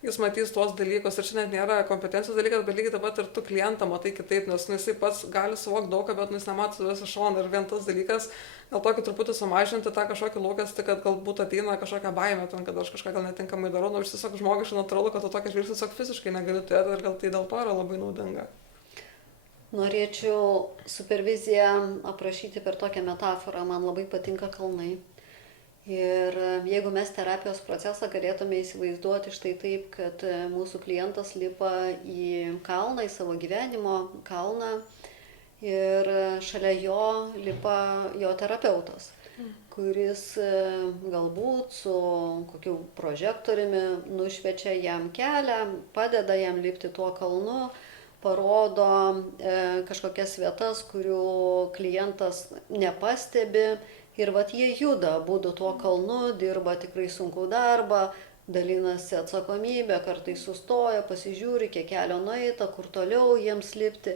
jis matys tuos dalykus ir čia net nėra kompetencijos dalykas, bet lygiai taip pat ir tu klientą matai kitaip, nes jisai pats gali suvokti daug, bet jis nemato savęs iš šono ir vien tas dalykas, gal tokį truputį sumažinti tą kažkokį lūkestį, kad galbūt ateina kažkokia baimė, kad aš kažką gal netinkamai darau, nors tiesiog žmogiškai natūralu, kad tu tokį žvilgsnį tiesiog fiziškai negali turėti ir gal tai dėl to yra labai naudinga. Norėčiau superviziją aprašyti per tokią metaforą, man labai patinka kalnai. Ir jeigu mes terapijos procesą galėtume įsivaizduoti štai taip, kad mūsų klientas lipa į kalną, į savo gyvenimo kalną ir šalia jo lipa jo terapeutas, kuris galbūt su kokiu prožektoriumi nušviečia jam kelią, padeda jam lipti tuo kalnu, parodo kažkokias vietas, kurių klientas nepastebi. Ir jie juda, abudu tuo kalnu, dirba tikrai sunkų darbą, dalinasi atsakomybę, kartais sustoja, pasižiūri, kiek kelio nueita, kur toliau jiems lipti.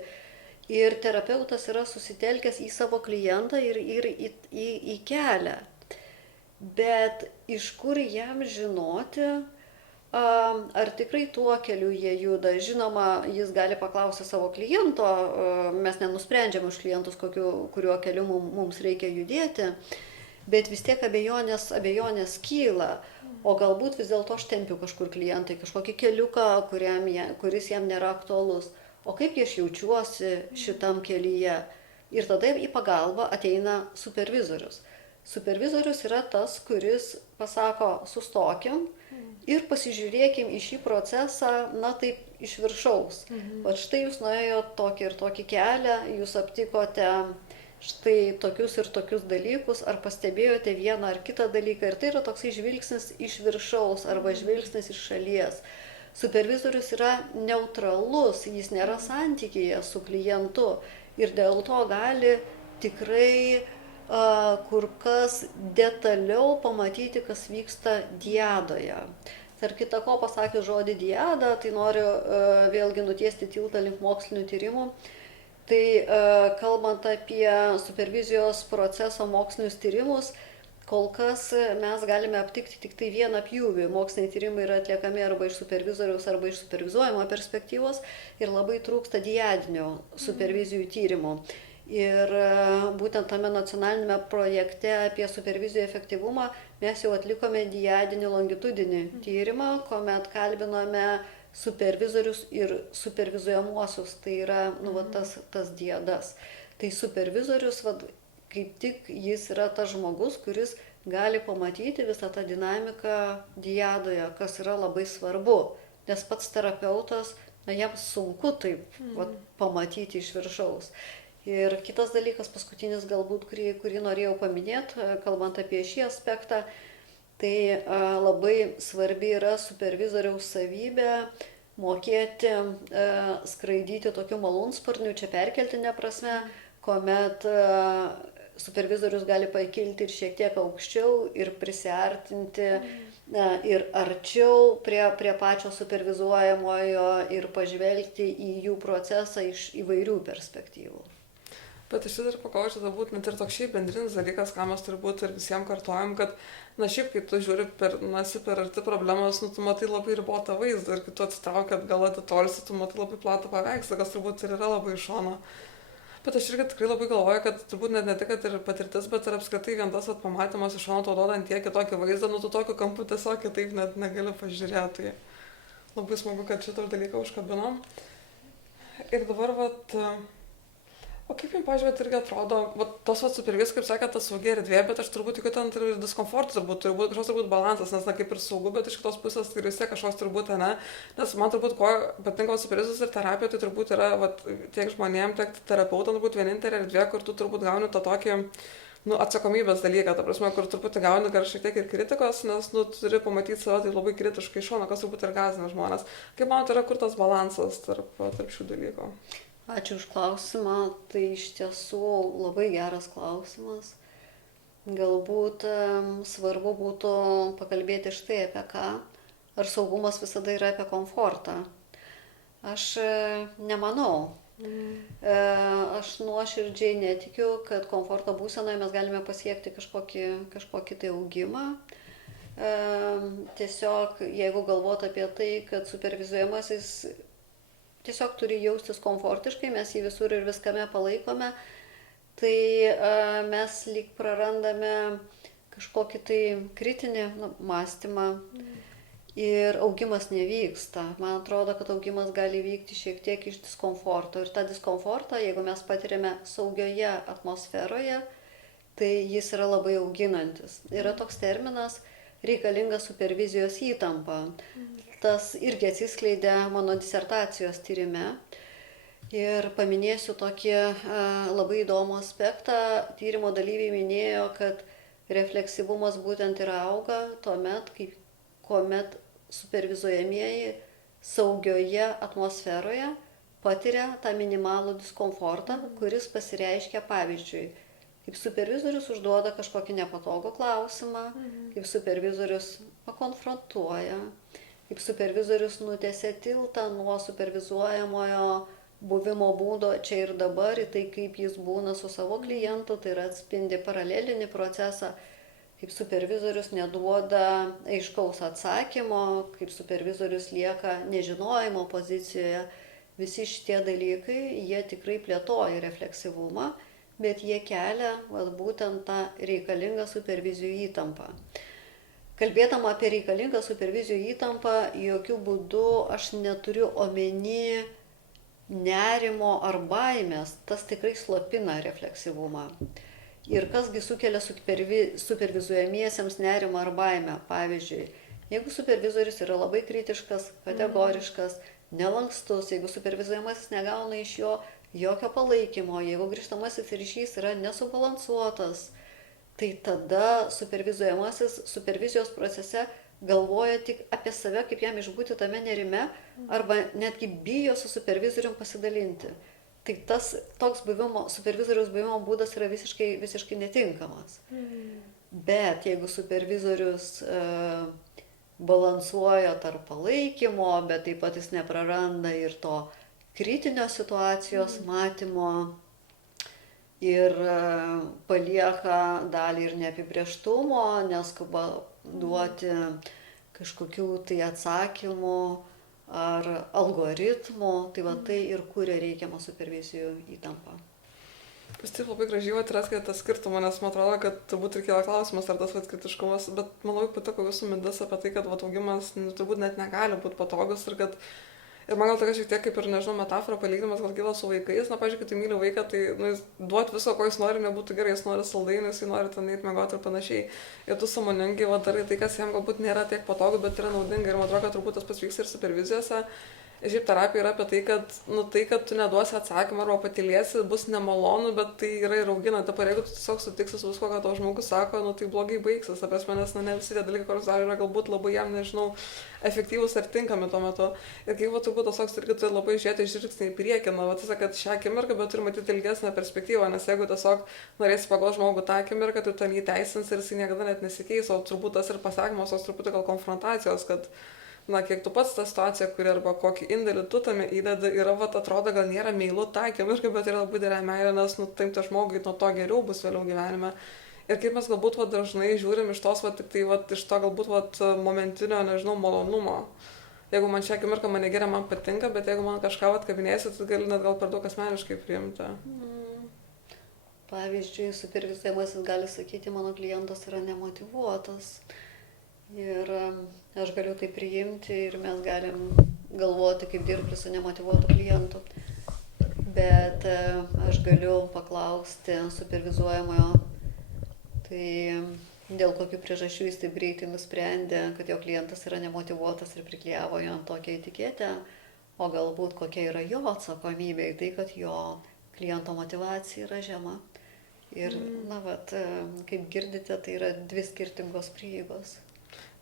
Ir terapeutas yra susitelkęs į savo klientą ir į kelią. Bet iš kur jam žinoti, ar tikrai tuo keliu jie juda? Žinoma, jis gali paklausyti savo kliento, mes nenusprendžiam už klientus, kuriuo keliu mums reikia judėti, bet vis tiek abejonės kyla, o galbūt vis dėlto aš tempiu kažkur klientai, kažkokį keliuką, kuris jam nėra aktualus. O kaip aš jaučiuosi šitam kelyje? Ir tada į pagalbą ateina supervizorius. Supervizorius yra tas, kuris pasako, sustokim ir pasižiūrėkim į šį procesą, taip iš viršaus. Vat štai jūs nuėjote tokį ir tokį kelią, jūs aptikote štai tokius ir tokius dalykus, ar pastebėjote vieną ar kitą dalyką. Ir tai yra toksai žvilgsnis iš viršaus arba žvilgsnis iš šalies. Supervizorius yra neutralus, jis nėra santykyje su klientu ir dėl to gali tikrai kur kas detaliau pamatyti, kas vyksta diadoje. Tarp kita ko pasakius žodį diada, tai noriu vėlgi nutiesti tiltą link mokslinių tyrimų. Tai kalbant apie supervizijos proceso mokslinius tyrimus, kol kas mes galime aptikti tik tai vieną pjūvį. Moksliniai tyrimai yra atliekami arba iš supervizoriaus, arba iš supervizuojamo perspektyvos ir labai trūksta diadinio supervizijų tyrimų. Ir būtent tame nacionalinėme projekte apie supervizijų efektyvumą mes jau atlikome diadinį longitudinį tyrimą, kuomet kalbinome supervizorius ir supervizuojamuosius, tai yra tas diadas. Tai supervizorius, kaip tik jis yra tas žmogus, kuris gali pamatyti visą tą dinamiką diadoje, kas yra labai svarbu, nes pats terapeutas, jam sunku taip pamatyti iš viršaus. Ir kitas dalykas, paskutinis galbūt, kurį norėjau paminėti, kalbant apie šį aspektą, tai labai svarbi yra supervizoriaus savybė mokėti skraidyti tokiu malūnsparniu, čia perkeltinė prasme, kuomet supervizorius gali pakilti ir šiek tiek aukščiau ir prisiartinti ir arčiau prie pačio supervizuojamojo ir pažvelgti į jų procesą iš įvairių perspektyvų. Bet aš dar pagalvočiau, galbūt net ir toks šiaip bendrinis dalykas, ką mes turbūt ir visiems kartuojam, kad, šiaip, kai tu žiūri per arti problemas, tu matai labai ribotą vaizdą ir kai tu atsitrauki atgal atitolsi, tu matai labai platą paveikslą, kas turbūt ir yra labai iš šono. Bet aš irgi tikrai labai galvoju, kad turbūt net ne tik, kad ir patirtis, bet ir apskritai vien tas pamatymas iš šono tau duodant tiek kitokį vaizdą, nu tu tokiu kampu tiesiog kitaip net negali pažiūrėti. Tai labai smagu, kad šitą dalyką užkabinom. Ir dabar, o kaip jums, pažiūrėt, irgi atrodo, tos supervizijos, kaip sakė, ta saugi erdvė, bet aš turbūt tikiu, ten ir diskomfortas turi būti kažkoks turbūt balansas, nes, na, kaip ir saugu, bet iš kitos pusės tai vis tiek kažkoks turbūt, ne, nes man turbūt, ko patinka supervizijos ir terapija, tai turbūt yra, tiek žmonėm, tiek terapeutam, turbūt vienintelė erdvė, kur tu turbūt gauni tą tokį, atsakomybės dalyką, ta prasme, kur truputį gauni gal šiek tiek ir kritikos, nes, turi pamatyti save tai labai kritiškai iš šono, kas turbūt ir gąsdina žmonės. Kaip man, yra kur tas balansas tarp šių dalykų? Ačiū už klausimą, tai iš tiesų labai geras klausimas. Galbūt svarbu būtų pakalbėti štai apie ką, ar saugumas visada yra apie komfortą. Aš nemanau. Aš nuoširdžiai netikiu, kad komforto būsenoje mes galime pasiekti kažkokį tai augimą. Tiesiog, jeigu galvot apie tai, kad supervizuojamasis tiesiog turi jaustis komfortiškai, mes jį visur ir viskame palaikome, tai mes lyg prarandame kažkokį tai kritinį mąstymą ir augimas nevyksta. Man atrodo, kad augimas gali vykti šiek tiek iš diskomforto. Ir tą diskomfortą, jeigu mes patiriame saugioje atmosferoje, tai jis yra labai auginantis. Yra toks terminas reikalinga supervizijos įtampa. Tas irgi atsiskleidė mano disertacijos tyrime. Ir paminėsiu tokį labai įdomų aspektą. Tyrimo dalyviai minėjo, kad refleksyvumas būtent ir auga tuomet, kuomet supervizuojamieji saugioje atmosferoje patiria tą minimalų diskomfortą, kuris pasireiškia pavyzdžiui. Kaip supervizorius užduoda kažkokį nepatogų klausimą, kaip supervizorius pakonfrontuoja, kaip supervizorius nutiesia tiltą nuo supervizuojamojo buvimo būdo čia ir dabar į tai, kaip jis būna su savo klientu, tai yra atspindi paralelinį procesą, kaip supervizorius neduoda aiškaus atsakymo, kaip supervizorius lieka nežinojimo pozicijoje. Visi šitie dalykai, jie tikrai plėtoja refleksyvumą, bet jie kelia būtent tą reikalingą supervizijų įtampą. Kalbėdama apie reikalingą supervizijų įtampą, jokių būdų aš neturiu omeny nerimo ar baimės, tas tikrai slopina refleksyvumą. Ir kasgi sukelia supervizuojamiesiems nerimą ar baimę. Pavyzdžiui, jeigu supervizorius yra labai kritiškas, kategoriškas, nelankstus, jeigu supervizuojamasis negauna iš jo jokio palaikymo, jeigu grįžtamasis ryšys yra nesubalansuotas, tai tada supervizuojamasis supervizijos procese galvoja tik apie save, kaip jam išbūti tame nerime, arba netgi bijo su supervizorium pasidalinti. Tai tas toks supervizoriaus buvimo būdas yra visiškai netinkamas. Bet jeigu supervizorius balansuoja tarp palaikymo, bet taip pat jis nepraranda ir to kritinio situacijos matymo ir palieka dalį ir neapibrėžtumo, neskuba duoti kažkokių tai atsakymų ar algoritmų, tai tai ir kuria reikiamą supervizijų įtampą. Jūs taip labai gražiai atraskite tą skirtumą, nes man atrodo, kad turbūt ir kyla klausimas, ar tas kritiškumas, bet man labai patiko jūsų mintis apie tai, kad augimas turbūt net negali būti patogus ir kad ir man gal tokia šiek tiek kaip ir, nežinau, metafora, palyginimas gal kyla su vaikais. Na, pavyzdžiui, kai tu myli vaiką, tai jis duot viso, ko jis nori, nebūtų gerai, jis nori saldainių, jis nori ten eit miegoti ir panašiai. Ir tu sąmoningai darai tai, kas jam galbūt nėra tiek patogu, bet yra naudinga. Ir man atrodo, kad turbūt tas pats vyks ir supervizijose. Šiaip terapija yra apie tai, kad tu neduosi atsakymą arba patylėsi, bus nemalonu, bet tai yra ir augina. Dabar jeigu tu tiesiog sutiksi su visko, ką tau žmogus sako, tai blogai baigsis. Apie manęs, ne visi tie dalykai, kuriuos daro, yra galbūt labai jam, nežinau, efektyvūs ar tinkami tuo metu. Ir kaip turbūt tas toks irgi turi labai žiūrėti žvilgsnį į priekį, tiesiog, kad šią akimirką, bet turi matyti ilgesnę perspektyvą, nes jeigu tiesiog norėsi pagal žmogų tą akimirką, tai ten jį teisins ir jis niekada net nesikeis, o turbūt tas ir pasakymas, o truputį gal konfrontacijos, kad kiek tu pats tą situaciją, kuri arba kokį indėlį tu tame įdedi, yra, atrodo, gal nėra meilu tą akimirką, bet yra labai didelė meilė, nes, taip, tai žmogui nuo to geriau bus vėliau gyvenime. Ir kaip mes galbūt, dažnai žiūrim iš tos, tik tai, iš to galbūt, momentinio, nežinau, malonumo. Jeigu man šią akimirką mane geria, man patinka, bet jeigu man kažką kabinėsi, tai gali net gal per daug asmeniškai priimti. Pavyzdžiui, supervizuojamasis gali sakyti, mano klientas yra nemotyvuotas. Ir aš galiu tai priimti ir mes galim galvoti, kaip dirbti su nemotyvuotu klientu. Bet aš galiu paklausti supervizuojamojo, tai dėl kokių priežasčių jis taip greitai nusprendė, kad jo klientas yra nemotyvuotas ir priklijavo jam tokią etiketę, o galbūt kokia yra jo atsakomybė į tai, kad jo kliento motyvacija yra žema. Ir, kaip girdite, tai yra dvi skirtingos prieigos.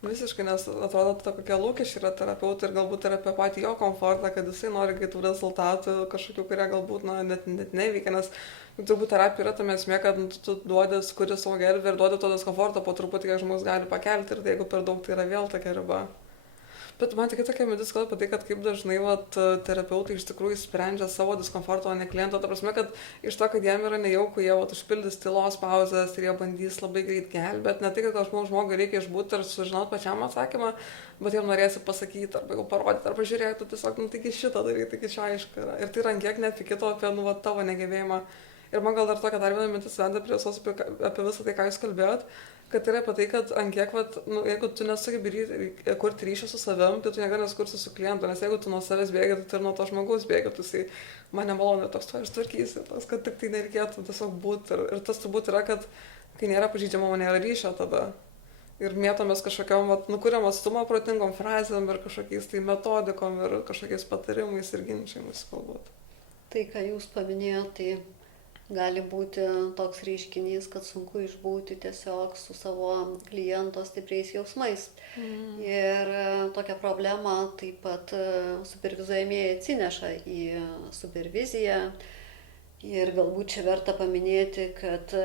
Visiškai, nes atrodo, kokie lūkesčiai yra terapeutai ir galbūt ir apie patį jo komfortą, kad jisai nori greitų rezultatų, kažkokių, kurie galbūt net neveikia, nes turbūt terapija yra tame esmė, kad tu duodi, kuri savo gerbę ir duodi to diskomforto po truputį, kiek žmogus gali pakelti ir tai, jeigu per daug, tai yra vėl tokia riba. Bet man tik tokia mintis kalba apie tai, kad kaip dažnai terapeutai iš tikrųjų sprendžia savo diskomfortą, o ne kliento. Ta prasme, kad iš to, kad jiem yra nejauku, jie užpildys tylos pauzes ir jie bandys labai greit gelbėti. Ne tai, kad žmogui reikia išbūti ir sužinoti pačiam atsakymą, bet jiem norėsi pasakyti arba jau parodyti, arba žiūrėti, tu tiesiog, taigi šitą daryti, taigi čia aišku yra. Ir tai yra kiek net kito apie tavo negebėjimą. Ir man gal dar tokia dar viena mintis veda prie visos apie visą tai, ką jūs kalbėjot. Kad yra apie tai, kad ant kiek, jeigu tu nesugebi kurti ryšį su savim, tai tu negali neskursi su klientu, nes jeigu tu nuo savęs bėgi, tai ir nuo to žmogaus bėgi, tu jisai man nemalonu, toks to ištvarkysi, kad tik tai nereikėtų tiesiog būti. Ir tas turbūt yra, kad kai nėra pažydžiamo, nėra ryšio tada. Ir mėtomės kažkokiam, nukuriam atstumą protingom frazėm ir kažkokiais tai metodikom ir kažkokiais patarimais ir ginčiamis galbūt. Tai, ką jūs paminėjote, tai gali būti toks reiškinys, kad sunku išbūti tiesiog su savo kliento stipriais jausmais. Ir tokią problemą taip pat supervizuojamieji atsineša į superviziją. Ir galbūt čia verta paminėti, kad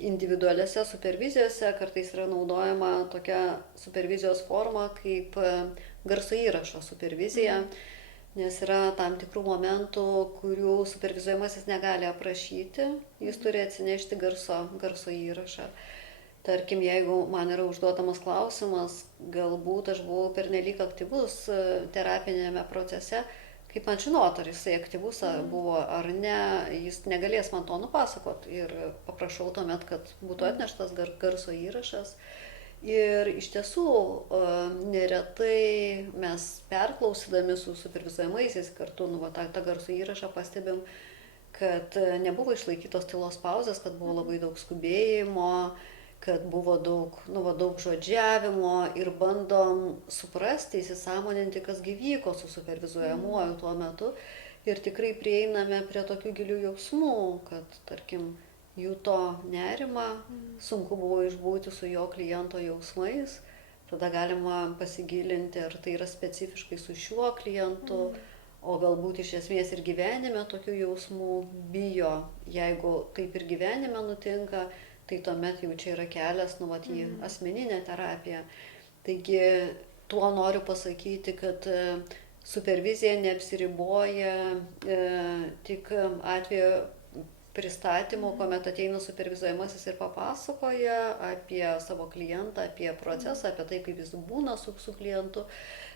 individualiose supervizijose kartais yra naudojama tokia supervizijos forma kaip garso įrašo supervizija. Nes yra tam tikrų momentų, kurių supervizuojamasis negali aprašyti, jis turi atsinešti garso įrašą. Tarkim, jeigu man yra užduodamas klausimas, galbūt aš buvau pernelyg aktyvus terapinėme procese, kaip man žinot, ar jisai aktyvus buvo ar ne, jis negalės man to nupasakot. Ir paprašau tuomet, kad būtų atneštas garso įrašas. Ir iš tiesų, neretai mes perklausydami su supervizuojamaisiais kartu, tą garso įrašą pastebim, kad nebuvo išlaikytos tylos pauzės, kad buvo labai daug skubėjimo, kad buvo daug žodžiavimo ir bandom suprasti, įsisąmoninti, kas vyko su supervizuojamuoju tuo metu. Ir tikrai prieiname prie tokių gilių jausmų, kad, tarkim, juto nerimą, sunku buvo išbūti su jo kliento jausmais, tada galima pasigilinti, ar tai yra specifiškai su šiuo klientu, o galbūt iš esmės ir gyvenime tokių jausmų bijo. Jeigu taip ir gyvenime nutinka, tai tuomet jau čia yra kelias į asmeninę terapiją. Taigi tuo noriu pasakyti, kad supervizija neapsiriboja tik atveju pristatymų, kuomet ateina supervizuojamasis ir papasakoja apie savo klientą, apie procesą, apie tai, kaip jis būna su klientu,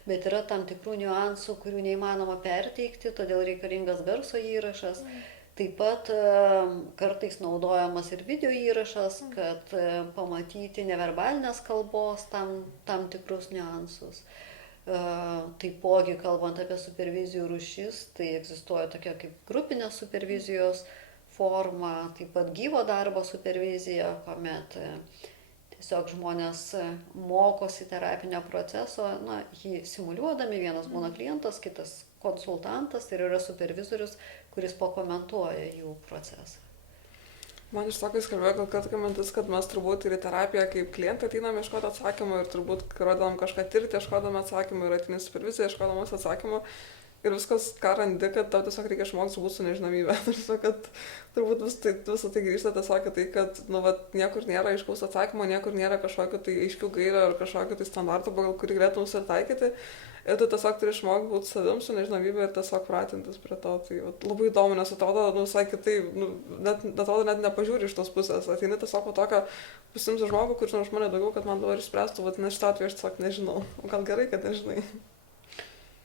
bet yra tam tikrų niuansų, kurių neįmanoma perteikti, todėl reikalingas garso įrašas. Taip pat kartais naudojamas ir video įrašas, kad pamatyti neverbalinės kalbos tam tikrus niuansus. Taipogi, kalbant apie supervizijų rūšis, tai egzistuoja tokia kaip grupinės supervizijos forma, taip pat gyvo darbo supervizija, kuomet tiesiog žmonės mokosi terapinio proceso, jį simuliuodami, vienas būna klientas, kitas konsultantas ir yra supervizorius, kuris pakomentuoja jų procesą. Man iš to, kai jūs kalbėjau, gal tokia mintis, kad mes turbūt ir į terapiją kaip klientai ateiname ieškoti atsakymų ir turbūt, kai rodom kažką tirti, ieškodami atsakymų ir ateini superviziją, ieškodamas atsakymų. Ir viskas, ką randi, kad tau tiesiog reikia išmokti būt su nežinomybė. Kad turbūt visą tai grįžta tiesiog į tai, kad niekur nėra aiškaus atsakymo, niekur nėra kažkokio tai aiškių gairių ar kažkokio tai standartų, pagal kurį galėtum susitaikyti. Ir tu tiesiog turi išmokti būti savim su nežinomybė ir tiesiog pratintis prie to. Tai labai įdomu, nes atrodo visai kitaip, net nepažiūri iš tos pusės. Ateini tiesiog po tokio, pasimsi žmogų, kuris žino už mane daugiau, kad man dabar išspręstų, nes šitą atveju aš tiesiog nežinau. Gal gerai, kad nežinai.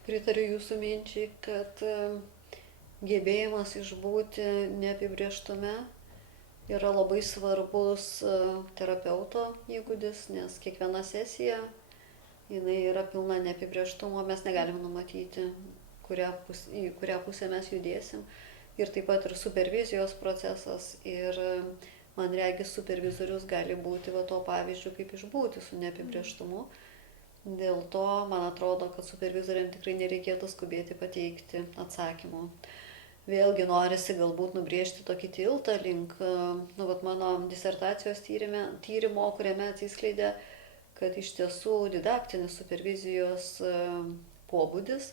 Pritariu jūsų minčiai, kad gebėjimas išbūti neapibrėžtume yra labai svarbus terapeuto įgūdis, nes kiekviena sesija, jinai yra pilna neapibrėžtumo, mes negalim numatyti, į kurią pusę mes judėsim. Ir taip pat ir supervizijos procesas. Ir man regis, supervizorius gali būti to pavyzdžių, kaip išbūti su neapibrėžtumu. Dėl to, man atrodo, kad supervizoriam tikrai nereikėtų skubėti pateikti atsakymų. Vėlgi norisi nubrėžti tokį tiltą link mano disertacijos tyrimo, kuriame atsiskleidė, kad iš tiesų didaktinis supervizijos pobūdis,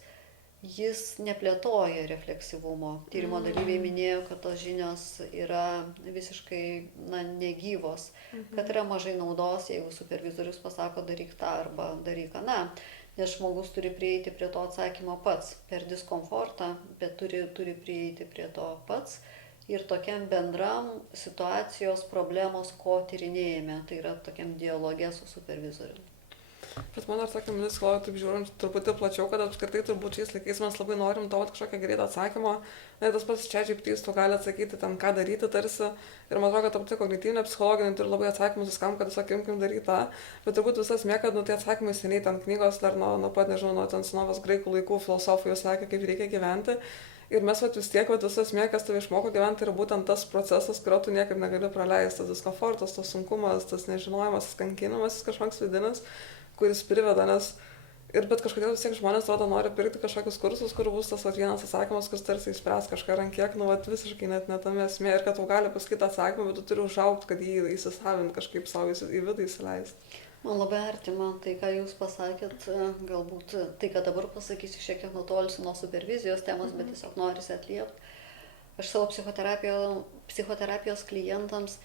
jis neplėtoja refleksyvumo. Tyrimo dalyviai minėjo, kad tos žinios yra visiškai negyvos, kad yra mažai naudos, jeigu supervizorius pasako daryk tą arba daryk aną, nes žmogus turi prieiti prie to atsakymo pats per diskomfortą, bet turi prieiti prie to pats ir tokiam bendram situacijos problemos, ko tyrinėjame, tai yra tokiam dialoge su supervizoriumi. Bet man dar tokia mintis, taip žiūrint truputį plačiau, kad apskritai turbūt šiais laikais mes labai norim to kažkokio greito atsakymo. Tas pats ChatGPT gali atsakyti ten, ką daryti tarsi. Ir man atrodo, kad apti kognityvinė psichologinė turi labai atsakymus viskam, kad tiesiog imkim daryti tą. Bet turbūt visas mėg, kad tie atsakymai seniai ten knygos dar nuo pat, nežinau, nuo ten senovės graikų laikų filosofų jau sakė, kaip reikia gyventi. Ir mes vis tiek visas mėgas tave išmoko gyventi ir būtent tas procesas, kurio tu niekaip negali praleisti. Tas diskomfortas, tas sunkumas, tas nežinojimas, tas kankinimas kažkoks vidinis, kuris priveda, bet kažkodėl vis tiek žmonės nori pirkti kažkokius kursus, kur bus tas vienas atsakymas, kuris tarsi išspręs kažką rankiek, visiškai net netame esmė ir kad tau gali pasakyti atsakymą, bet tu turi užaugti, kad jį įsisavinti kažkaip savo į vidų įsileisti. Man labai artima tai, ką jūs pasakėt, galbūt tai, ką dabar pasakysiu, šiek tiek nutolsiu nuo supervizijos temos, bet tiesiog norisi atliepti. Aš savo psichoterapijos klientams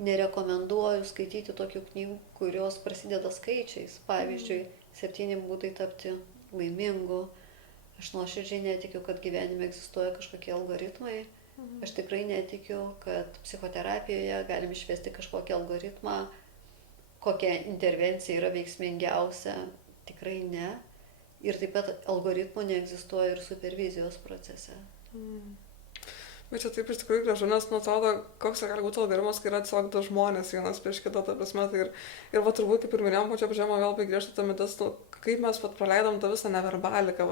nerekomenduoju skaityti tokių knygų, kurios prasideda skaičiais. Pavyzdžiui, 7 būdai tapti laimingu. Aš nuoširdžiai netikiu, kad gyvenime egzistuoja kažkokie algoritmai. Aš tikrai netikiu, kad psichoterapijoje galim išvesti kažkokį algoritmą, kokia intervencija yra veiksmingiausia. Tikrai ne. Ir taip pat algoritmų neegzistuoja ir supervizijos procese. Bet čia taip iš tikrųjų gražu, nes atrodo, koks gali būti algoritmas, kai yra tiesiog du žmonės vienas prieš kitą, ta prasme. Ir turbūt, kaip ir minėjom, pačia pradžioje man vėl grįžta ta mintis, kaip mes praleidom tą visą neverbaliką,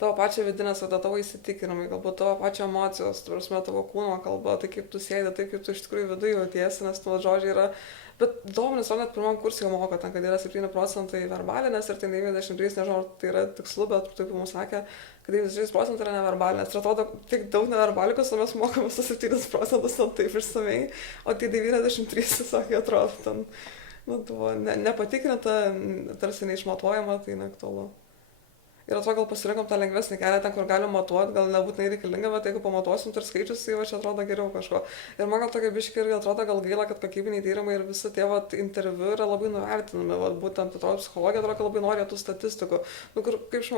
tavo pačią vidinės, tavo įsitikinimai, galbūt tavo pačią emocijos, tavo kūno kalba, tai kaip tu sėdi, tai kaip tu iš tikrųjų viduje jautiesi, nes tavo žodžiai yra. Bet duomenys, net pirmam kursui jau moko, ten, kad yra 7% verbalinės ir tai 93, nežinau, tai yra tikslu, bet taip mums sakė, kad 93% yra neverbalinės. Ir atrodo, tiek daug neverbalikos, o mes mokame su 7% taip išsamei, o tai 93, tiesiog atrodo, ten, nepatikrinta, tarsi neišmatuojama, tai neaktualu. Ir atrodo, gal pasirinkom tą lengvesnį kelią, ten, kur galim matuoti, gal nebūtinai reikalinga, bet jeigu pamatuosim ir skaičius, tai čia atrodo geriau kažko. Ir man gal tokia biškė irgi atrodo gal gaila, kad kokybiniai tyrimai ir visi tie interviu yra labai nuvertinami. Būtent atrodo, psichologija atrodo, labai nori tų statistikų. Kur kaip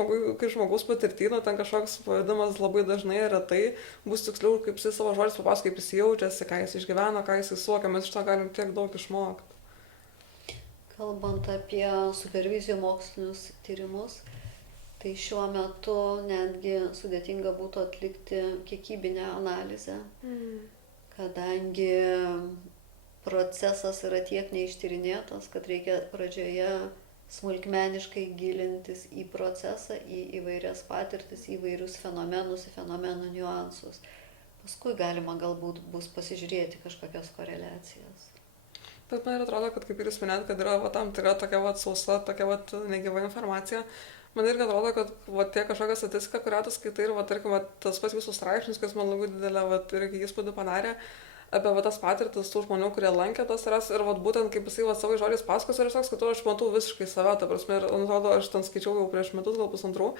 žmogaus patirtino, ten kažkoks pavadimas labai dažnai retai bus tiksliau, kaip jis savo žodžiais papasako, kaip jis jaučiasi, ką jis išgyvena, ką jis suokia, mes iš to galim tiek daug išmokti. Kalbant apie supervizijų mokslinius tyrimus, tai šiuo metu netgi sudėtinga būtų atlikti kiekybinę analizę, kadangi procesas yra tiek neištyrinėtas, kad reikia pradžioje smulkmeniškai gilintis į procesą, į įvairias patirtis, į įvairius fenomenus, į fenomenų niuansus. Paskui galima galbūt bus pasižiūrėti kažkokias koreliacijas. Bet man ir atrodo, kad kaip ir jūs minėt, kad yra tam tikra tokia sausa, tokia negyva informacija. Man irgi atrodo, kad tie kažkokia statistika, kurią tu skaitai ir, tarkim, tas pats jūsų straipsnis, kas man labai didelę irgi įspūdį padarė apie tas patirtis tų žmonių, kurie lankė tas ras ir būtent kaip jisai savo žodžiais pasakos ir aš skaitau, aš matau visiškai save, ta prasme, ir atrodo, aš ten skaičiau jau prieš metus, gal pusantrų,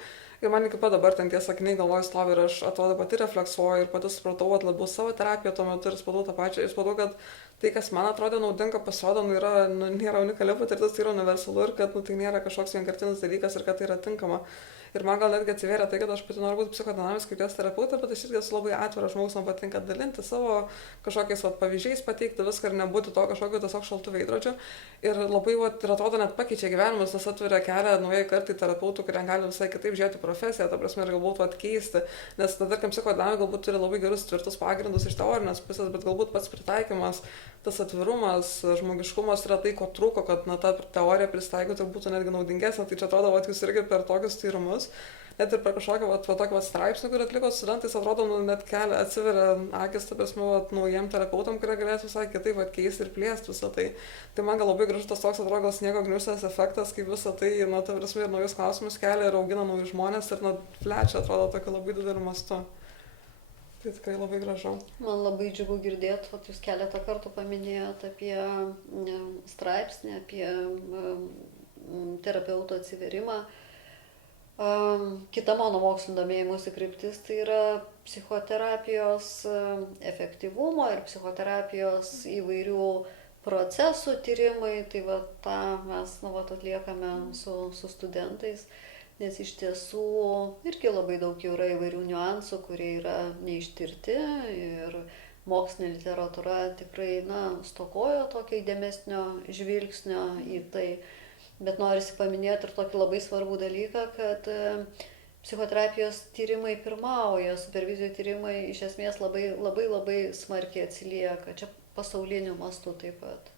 ir man iki pat dabar ten tie sakiniai galvoj stovi ir aš atrodo pati refleksuoju ir pati supratau, labiau savo terapiją tuo metu ir supratau tą pačią, ir supratau, kad tai, kas man atrodė naudinga, pasirodo, nėra unikali patirtis, tai yra universalu ir kad tai nėra kažkoks vienkartinis dalykas ir kad tai yra tinkama. Ir man gal netgi atsivėrė tai, kad aš pati noriu būti psichodinamijos krypties terapeutė, bet aš irgi esu labai atviras žmogus, man patinka dalinti savo kažkokiais pavyzdžiais, pateikti viską ir nebūti to kažkokio tiesiog šaltų veidrodžio. Ir labai, ir atrodo, net pakeičia gyvenimus, nes atveria kelią naujai kartai terapeutų, kurie gali visai kitaip žiūrėti profesiją, ta prasme, ir galbūt keisti. Nes tada, tarkim, psichodinamika galbūt turi labai gerus tvirtus pagrindus iš teorinės pusės, bet galbūt pats pritaikymas, tas atvirumas, žmogiškumas yra tai, ko trūko, kad ta teorija pristaikytų ir būtų netgi naudingesnė. Tai čia atrodo, jūs irgi per tokius tyrimus, net ir per kažkokį tokį straipsnį, kurį atliko studentais, atrodo, net kelia, atsiveria akis, ta prasme, naujiem terapeutam, kurie galės visai kitaip keisti ir plėsti visą tai. Tai man gal labai gražus tas toks, atrodo, gal sniego gniūžtės efektas, kaip visą tai, ta prasme, ir naujus klausimus kelia ir augina naujus žmonės ir plečia, atrodo, tokiu labai dideliu mastu. Tai tikrai labai gražu. Man labai džiugu girdėti, jūs keletą kartų paminėjote apie straipsnį, apie terapeuto atsiverimą. Kita mano mokslinio domėjimosi kryptis tai yra psichoterapijos efektyvumo ir psichoterapijos įvairių procesų tyrimai. Tai tą mes atliekame su studentais. Nes iš tiesų irgi labai daug jau yra įvairių niuansų, kurie yra neištirti ir mokslinė literatūra tikrai stokojo tokio įdėmesnio žvilgsnio į tai. Bet norisi paminėti ir tokį labai svarbų dalyką, kad psichoterapijos tyrimai pirmauja, supervizijų tyrimai iš esmės labai smarkiai atsilieka, čia pasauliniu mastu taip pat.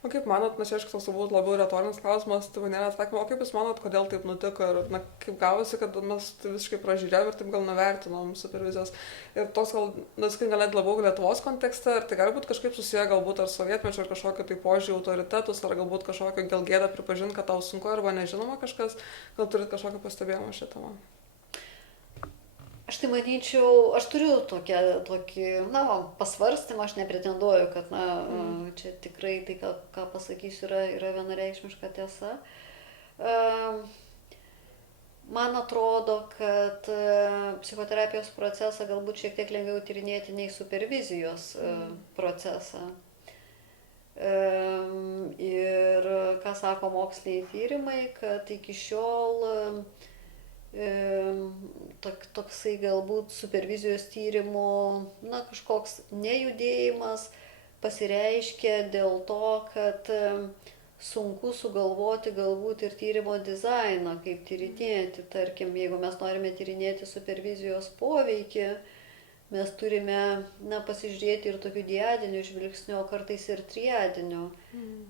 O kaip manot, čia aišku toks būtų labiau retorinis klausimas, tai nėra atsakymo, o kaip jūs manot, kodėl taip nutiko ir kaip gavosi, kad mes tai visiškai pražiūrėjom ir taip gal nuvertinom supervizijos. Ir toks gal net labiau Lietuvos kontekste, ar tai gali būti kažkaip susiję galbūt ar sovietmečio, ar kažkokio tai požiūrį autoritetus, ar galbūt kažkokio gal gėdą pripažinti, kad tau sunku arba nežinoma kažkas, gal turit kažkokį pastebėjimą šitą? Aš tai manyčiau, aš turiu tokį pasvarstymą, aš nepretenduoju, kad čia tikrai tai, ką pasakysiu, yra vienareikšmiška tiesa. Man atrodo, kad psichoterapijos procesą galbūt šiek tiek lengviau tyrinėti nei supervizijos procesą. Ir ką sako moksliniai tyrimai, kad iki šiol toksai galbūt supervizijos tyrimų kažkoks nejudėjimas pasireiškia dėl to, kad sunku sugalvoti galbūt ir tyrimo dizainą, kaip tyrinėti. Tarkim, jeigu mes norime tyrinėti supervizijos poveikį, mes turime pasižiūrėti ir tokių diadinių žvilgsnių, o kartais ir triadinių.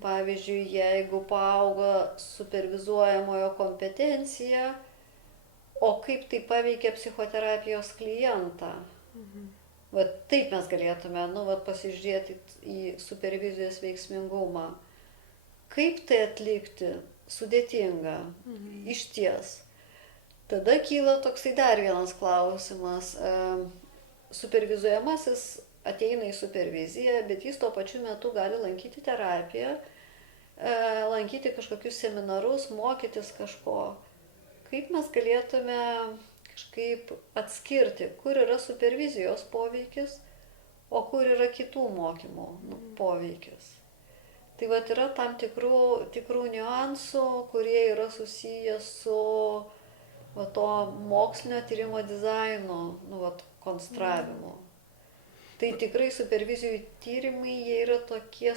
Pavyzdžiui, jeigu paauga supervizuojamojo kompetencija, o kaip tai paveikia psichoterapijos klientą. Taip mes galėtume pasižiūrėti į supervizijos veiksmingumą. Kaip tai atlikti? Sudėtinga. Išties. Tada kyla toksai dar vienas klausimas. Supervizuojamasis ateina į superviziją, bet jis tuo pačiu metu gali lankyti terapiją, lankyti kažkokius seminarus, mokytis kažko. Kaip mes galėtume kažkaip atskirti, kur yra supervizijos poveikis, o kur yra kitų mokymų poveikis. Tai yra tam tikrų niuansų, kurie yra susiję su to mokslinio tyrimo dizaino konstravimu. Tai tikrai supervizijų tyrimai jie yra tokie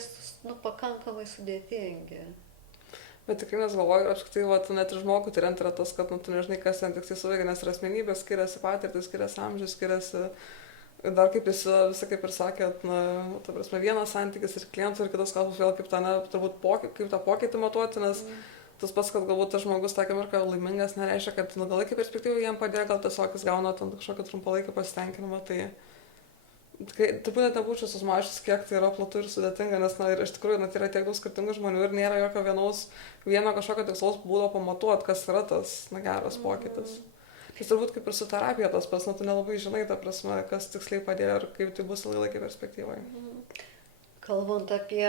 pakankamai sudėtingi. Bet tikrai nes galvoju, apskritai, net ir žmogų tyriant yra tas, kad tu nežinai, kas ten tik suveikia, nes ir asmenybės skiriasi, patirtis skiriasi, amžius skiriasi. Dar kaip jis visą kaip ir sakėt, ta prasme, vienas santykis ir klientų ir kitas kalbus vėl kaip turbūt kaip tą pokytį matuoti, nes tas pats, kad galbūt tas žmogus tą akimirką laimingas, nereiškia, kad ilgalaikį perspektyvą jam padėjo, gal tiesiog jis gauna kažkokį trumpalaikį pasitenkinimą. Turbūt net nebūčiau susimažinęs, kiek tai yra platu ir sudėtinga, nes ir iš tikrųjų yra tiek daug skirtingų žmonių ir nėra jokio vieno kažkokio tikslaus būdo pamatuoti, kas yra tas geras pokytis. Tai turbūt kaip ir su terapija tas pats, tu nelabai žinai, ta prasme, kas tiksliai padėjo ir kaip tai bus ilgalaikėj perspektyvoje. Kalbant apie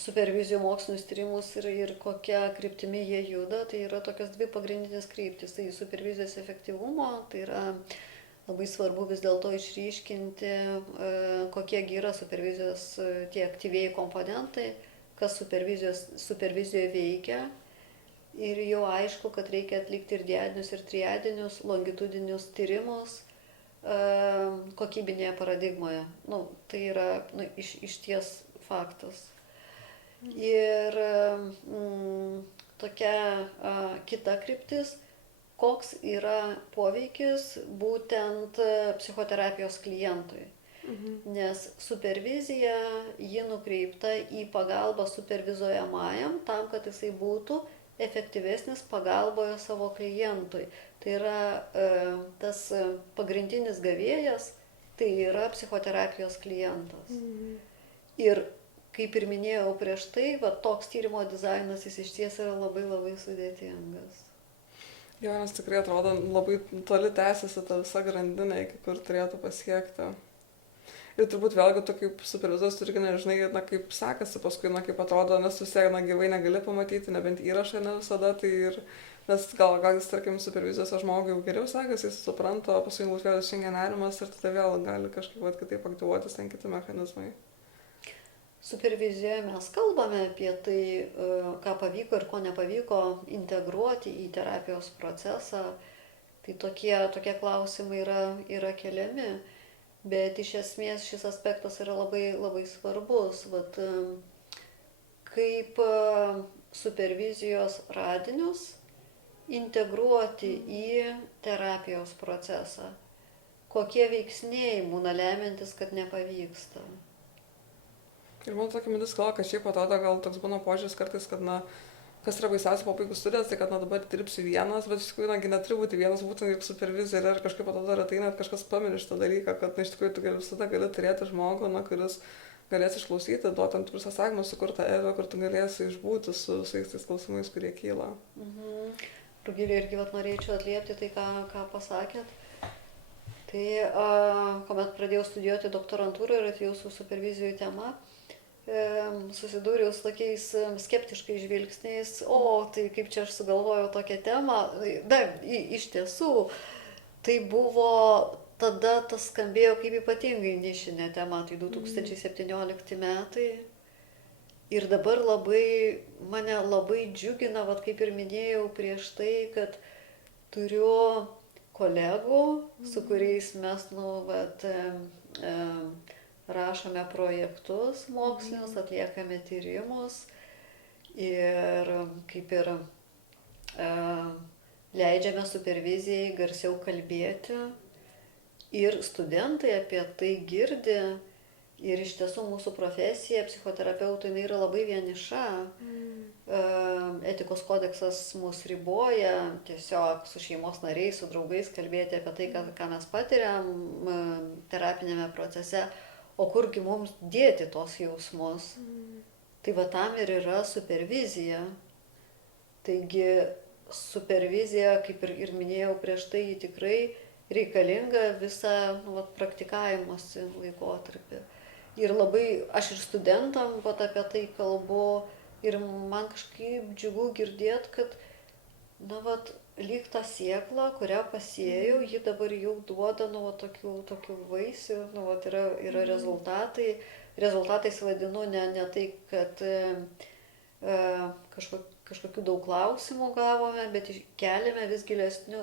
supervizijų mokslinius tyrimus ir kokia kryptimi jie juda, tai yra tokios dvi pagrindinės kryptis. Tai supervizijos efektyvumo, tai yra labai svarbu vis dėlto išryškinti, kokie yra supervizijos tie aktyvieji komponentai, kas supervizijoje veikia ir jau aišku, kad reikia atlikti ir diadinius, ir triadinius, longitudinius tyrimus kokybinėje paradigmoje. Nu, tai yra iš ties faktas. Ir tokia kita kryptis, koks yra poveikis būtent psichoterapijos klientui. Nes supervizija, ji nukreipta į pagalbą supervizuojamajam, tam, kad jisai būtų efektyvesnis pagalboje savo klientui. Tai yra tas pagrindinis gavėjas, tai yra psichoterapijos klientas. Ir kaip ir minėjau prieš tai, va, toks tyrimo dizainas jis iš ties yra labai labai sudėtingas. Jo, nes tikrai atrodo labai toli tęsiasi ta visa grandinė, iki kur turėtų pasiekti. Ir turbūt vėlgi tu kaip supervizorius tu irgi nežinai, kaip sekasi paskui, kaip atrodo, nes vis tiek gyvai negali pamatyti, nebent įrašą ne visada, tai ir, nes gal jis, tarkim, supervizijos žmogui jau geriau sekasi, jis supranta, o paskui būt vėl išjungia nerimas ir tada vėl gali kažkaip kitaip aktyvuotis ten kiti mechanizmai. Supervizijoje mes kalbame apie tai, ką pavyko ir ko nepavyko integruoti į terapijos procesą. Tai tokie klausimai yra keliami, bet iš esmės šis aspektas yra labai, labai svarbus. Vat, kaip supervizijos radinius integruoti į terapijos procesą. Kokie veiksniai būna lemiantis, kad nepavyksta. Ir man tokia mintis kilo, kad šiaip atrodo, gal toks būna požiūris kartais, kad, kas yra baisiausia pabaigus studijas, tai kad, dabar dirbsiu vienas, bet iš tikrųjų, neturi būti vienas, būtent kaip supervizija ir kažkaip atrodo, retai net kažkas pamirš šitą dalyką, kad, iš tikrųjų, tu visada gali turėti žmogų, kuris galės išklausyti, duoti tam tikrus atsakymus, sukurtą erdvę, kur tu galėsi išbūti su visais tais klausimais, kurie kyla. Rugilė, irgi norėčiau atliepti tai, ką pasakėt. Tai, kuomet pradėjau studijuoti doktorantūrą ir atėjau su supervizijų tema, susidūriau su tokiais skeptiškais žvilgsniais, tai kaip čia aš sugalvojau tokią temą. Iš tiesų, tai buvo, tada tas skambėjo kaip ypatingai nišinė tema, tai 2017 metai. Ir dabar mane labai džiugina, kaip ir minėjau prieš tai, kad turiu kolegų, su kuriais mes, rašome projektus mokslinius, atliekame tyrimus ir kaip ir leidžiame supervizijai garsiau kalbėti ir studentai apie tai girdi ir iš tiesų mūsų profesija psichoterapeutų yra labai vieniša. Etikos kodeksas mus riboja tiesiog su šeimos nariais, su draugais kalbėti apie tai, ką mes patiriam terapinėme procese. O kurgi mums dėti tos jausmus? Tai tam ir yra supervizija. Taigi supervizija, kaip ir minėjau prieš tai, tikrai reikalinga visą praktikavimosi laikotarpį. Ir labai, aš ir studentam apie tai kalbu ir man kažkaip džiugu girdėti, kad lyg ta sėkla, kurią pasėjau, ji dabar jau duoda tokių vaisių, yra rezultatai. Rezultatais vadinu ne tai, kad kažkokių daug klausimų gavome, bet keliame vis gilesnių,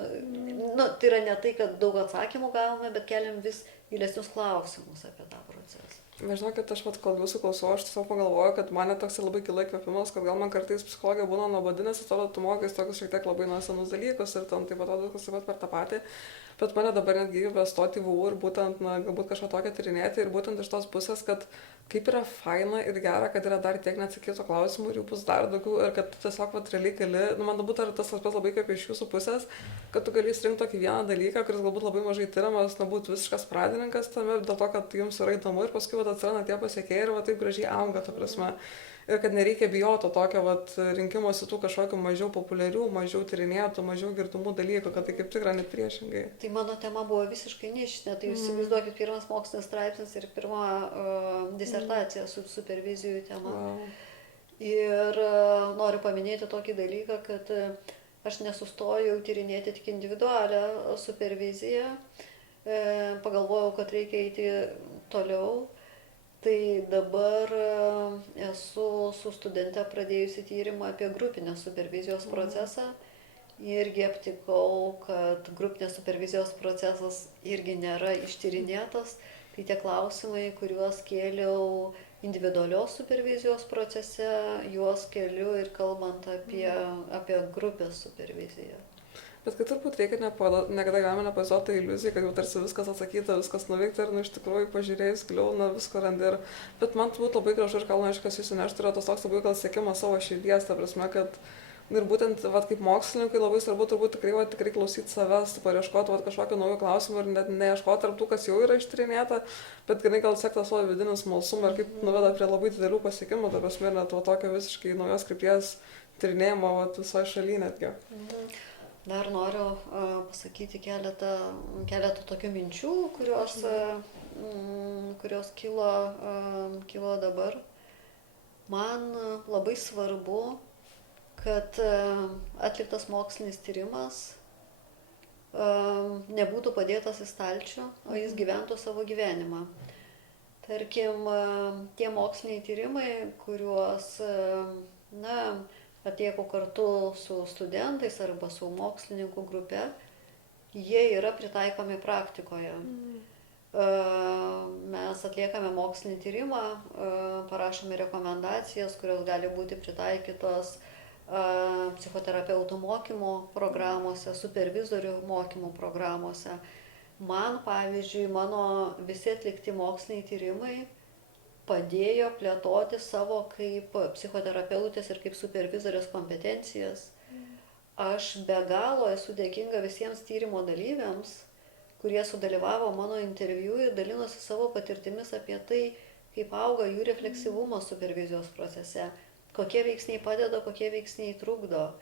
tai yra ne tai, kad daug atsakymų gavome, bet keliam vis gilesnius klausimus apie tą procesą. Nežinau, kad aš kol jūsų klausau, aš tiesiog pagalvoju, kad mane toks labai kilo įkvėpimas, kad gal man kartais psichologija būna nuobodi, nes atrodo, tu mokais tokius šiek tiek labai senus dalykus ir ten taip atrodo, kas taip pat per tą patį. Bet mane dabar netgi įkvėpė stoti į VU ir būtent, galbūt kažką tokio tyrinėti ir būtent iš tos pusės, kad kaip yra faina ir gera, kad yra dar tiek neatsakytų klausimų ir jų bus dar daugiau ir kad tu tiesiog realiai gali, man galbūt tas aspektas labai kaip iš jūsų pusės, kad tu gali išsirinkti tokį vieną dalyką, kuris galbūt labai mažai tyriamas, būt visiškas pradininkas tame, dėl to, kad jums yra įdomu ir paskui atsiranda tie pasiekėjai ir taip gražiai auga, ta prasme. Ir kad nereikia bijoti tokio rinkimuose tų kažkokių mažiau populiarių, mažiau tyrinėtų, mažiau girdimų dalykų, kad tai kaip tikra net priešingai. Tai mano tema buvo visiškai nišinė, tai jūs įsivaizduokit pirmas mokslinis straipsnis ir pirma disertacija su supervizijų tema. Wow. Ir noriu paminėti tokį dalyką, kad aš nesustojau tyrinėti tik individualią superviziją, pagalvojau, kad reikia eiti toliau. Tai dabar esu su studente pradėjusi tyrimą apie grupinės supervizijos procesą. Irgi aptikau, kad grupinės supervizijos procesas irgi nėra ištyrinėtas. Tai tie klausimai, kuriuos kėliau individualios supervizijos procese, juos keliu ir kalbant apie grupės superviziją. Bet kad turbūt reikia niekada galime nepasiduoti tą iliuziją, kad jau tarsi viskas atsakyta, viskas nuveikta ir iš tikrųjų pažiūrėjus giliau, visko randi. Bet man turbūt labai gražu ir gal neaišku, kas jūsų neštų, yra tas toks labai gal siekimas savo širdies, ta prasme, kad ir būtent kaip mokslininkai labai svarbu turbūt tikrai klausyti savęs, paieškoti kažkokio naujo klausimo ir net neieškoti tarp tų, kas jau yra ištyrinėta, bet gal sekti savo vidinį smalsumą ir kaip nuveda prie labai didelių pasiekimų, ta prasme, net tokio visiškai naujos krypties tyrinėjimo visoje šalyje netgi. Dar noriu pasakyti keletą tokių minčių, kurios kilo dabar. Man labai svarbu, kad atliktas mokslinis tyrimas nebūtų padėtas į stalčių, o jis gyventų savo gyvenimą. Tarkim, tie moksliniai tyrimai, kuriuos atlieku kartu su studentais arba su mokslininkų grupe, jie yra pritaikomi praktikoje. Mes atliekame mokslinį tyrimą, parašome rekomendacijas, kurios gali būti pritaikytos psichoterapeutų mokymų programuose, supervizorių mokymų programuose. Man, pavyzdžiui, mano visi atlikti moksliniai tyrimai padėjo plėtoti savo kaip psichoterapeutės ir kaip supervizorės kompetencijas. Aš be galo esu dėkinga visiems tyrimo dalyviams, kurie sudalyvavo mano interviu ir dalinosi savo patirtimis apie tai, kaip auga jų refleksyvumas supervizijos procese, kokie veiksniai padeda, kokie veiksniai trukdo.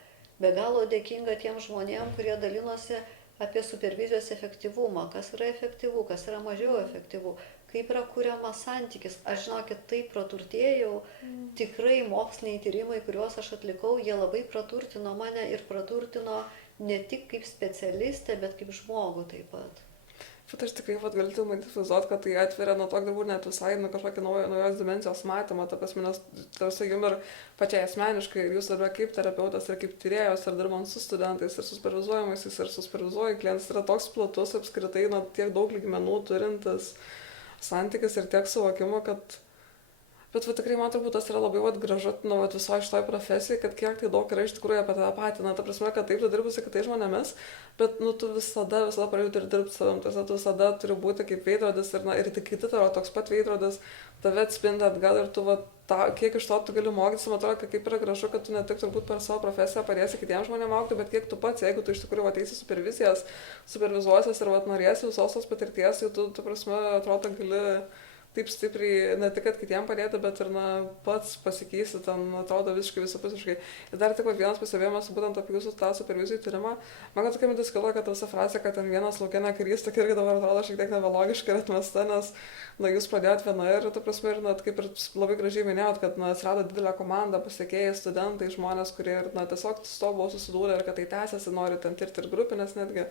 Be galo dėkinga tiem žmonėm, kurie dalinosi apie supervizijos efektyvumą, kas yra efektyvu, kas yra mažiau efektyvu, kaip yra kuriamas santykis. Aš žinokit, taip praturtėjau, tikrai moksliniai tyrimai, kuriuos aš atlikau, jie labai praturtino mane ir praturtino ne tik kaip specialistę, bet kaip žmogų taip pat. Bet aš tikrai galiu manifestuoti, kad tai atveria nuo to, galbūt net visai kažkokią naujos dimensijos matymą, ta prasme, nes tarsi jums ir pačiai asmeniškai, ir jūs darbe kaip terapeutas ir kaip tyrėjos, ir dirbant su studentais, ir su supervizuojamaisiais, ir su supervizuoju klientais, yra toks platus apskritai, tiek daug lygmenų turintis santykis ir tiek suvokimo, kad... Bet tikrai man turbūt tas yra labai gražu visoje šitoje profesijoje, kad kiek tai daug yra iš tikrųjų apie tave patį. Ta prasme, kad taip tu dirbi su kitais žmonėmis, bet tu visada pradėjai turi dirbti savim, tu visada turi būti kaip veidrodis ir tik kiti tavo toks pat veidrodis, tave atspindi atgal ir tu kiek iš to tu gali mokytis, man atrodo, kaip yra gražu, kad tu ne tik turbūt per savo profesiją padėsi kitiems žmonėms augti, bet kiek tu pats, jeigu tu iš tikrųjų ateisi supervizijas, supervizuosies ir norėsi visos tos patirties, tai tu prasme, atrodo, gali taip stipriai, ne tik, kad kitiems padėti, bet ir pats pasikeisti, ten atrodo visiškai visapusiškai. Ir dar tik vienas pastebėjimas, būtent apie jūsų tą supervizijų tyrimą. Man tokia mintis kilo, kad visa frazė, kad ten vienas lauke nekarys, tokia irgi dabar atrodo šiek tiek nebelogiška ir atmesta, nes jūs pradėjot viena ir, ta prasme, ir kaip ir labai gražiai minėjot, kad atsirado didelė komanda, pasiekėjai, studentai, žmonės, kurie ir tiesiog su to buvo susidūrę ir kad tai tęsiasi, nori ten tirti ir grupinės netgi.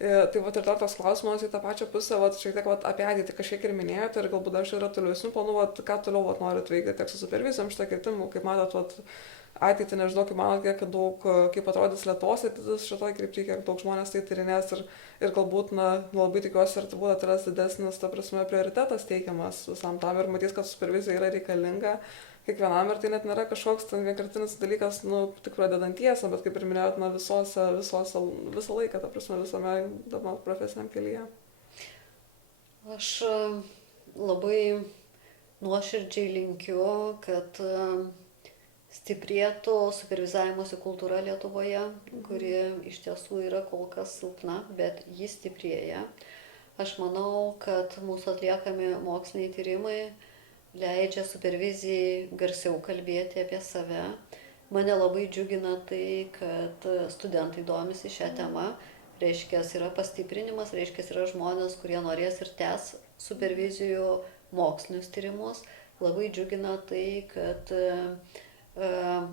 Tai ir dar toks klausimas į tą pačią pusę, šiek tiek apie ateitį kažkiek ir minėjote ir galbūt dar yra tolesnių planų, ką toliau norit veikti tiek su supervizijom šitą kirtimų, kaip matot ateitį, nežinau, kaip manot, kaip atrodys Lietuvos ateitis šitoj kryptyje, kiek daug žmonės tai tyrinės ir galbūt, labai tikiuosi ir turbūt atsiras didesnis, ta prasme, prioritetas teikiamas visam tam ir matys, kad supervizija yra reikalinga kiekvienam ir tai net nėra kažkoks vienkartinis dalykas, tik pradedantiesam, bet kaip ir minėjot, visą laiką, ta prasme, visame profesiniam kelyje. Aš labai nuoširdžiai linkiu, kad stiprėtų supervizavimosi kultūra Lietuvoje, kuri iš tiesų yra kol kas silpna, bet ji stiprėja. Aš manau, kad mūsų atliekami moksliniai tyrimai leidžia supervizijai garsiau kalbėti apie save. Mane labai džiugina tai, kad studentai domisi šią temą. Reiškia, yra pastiprinimas, reiškia, yra žmonės, kurie norės ir tęs supervizijų mokslinius tyrimus. Labai džiugina tai, kad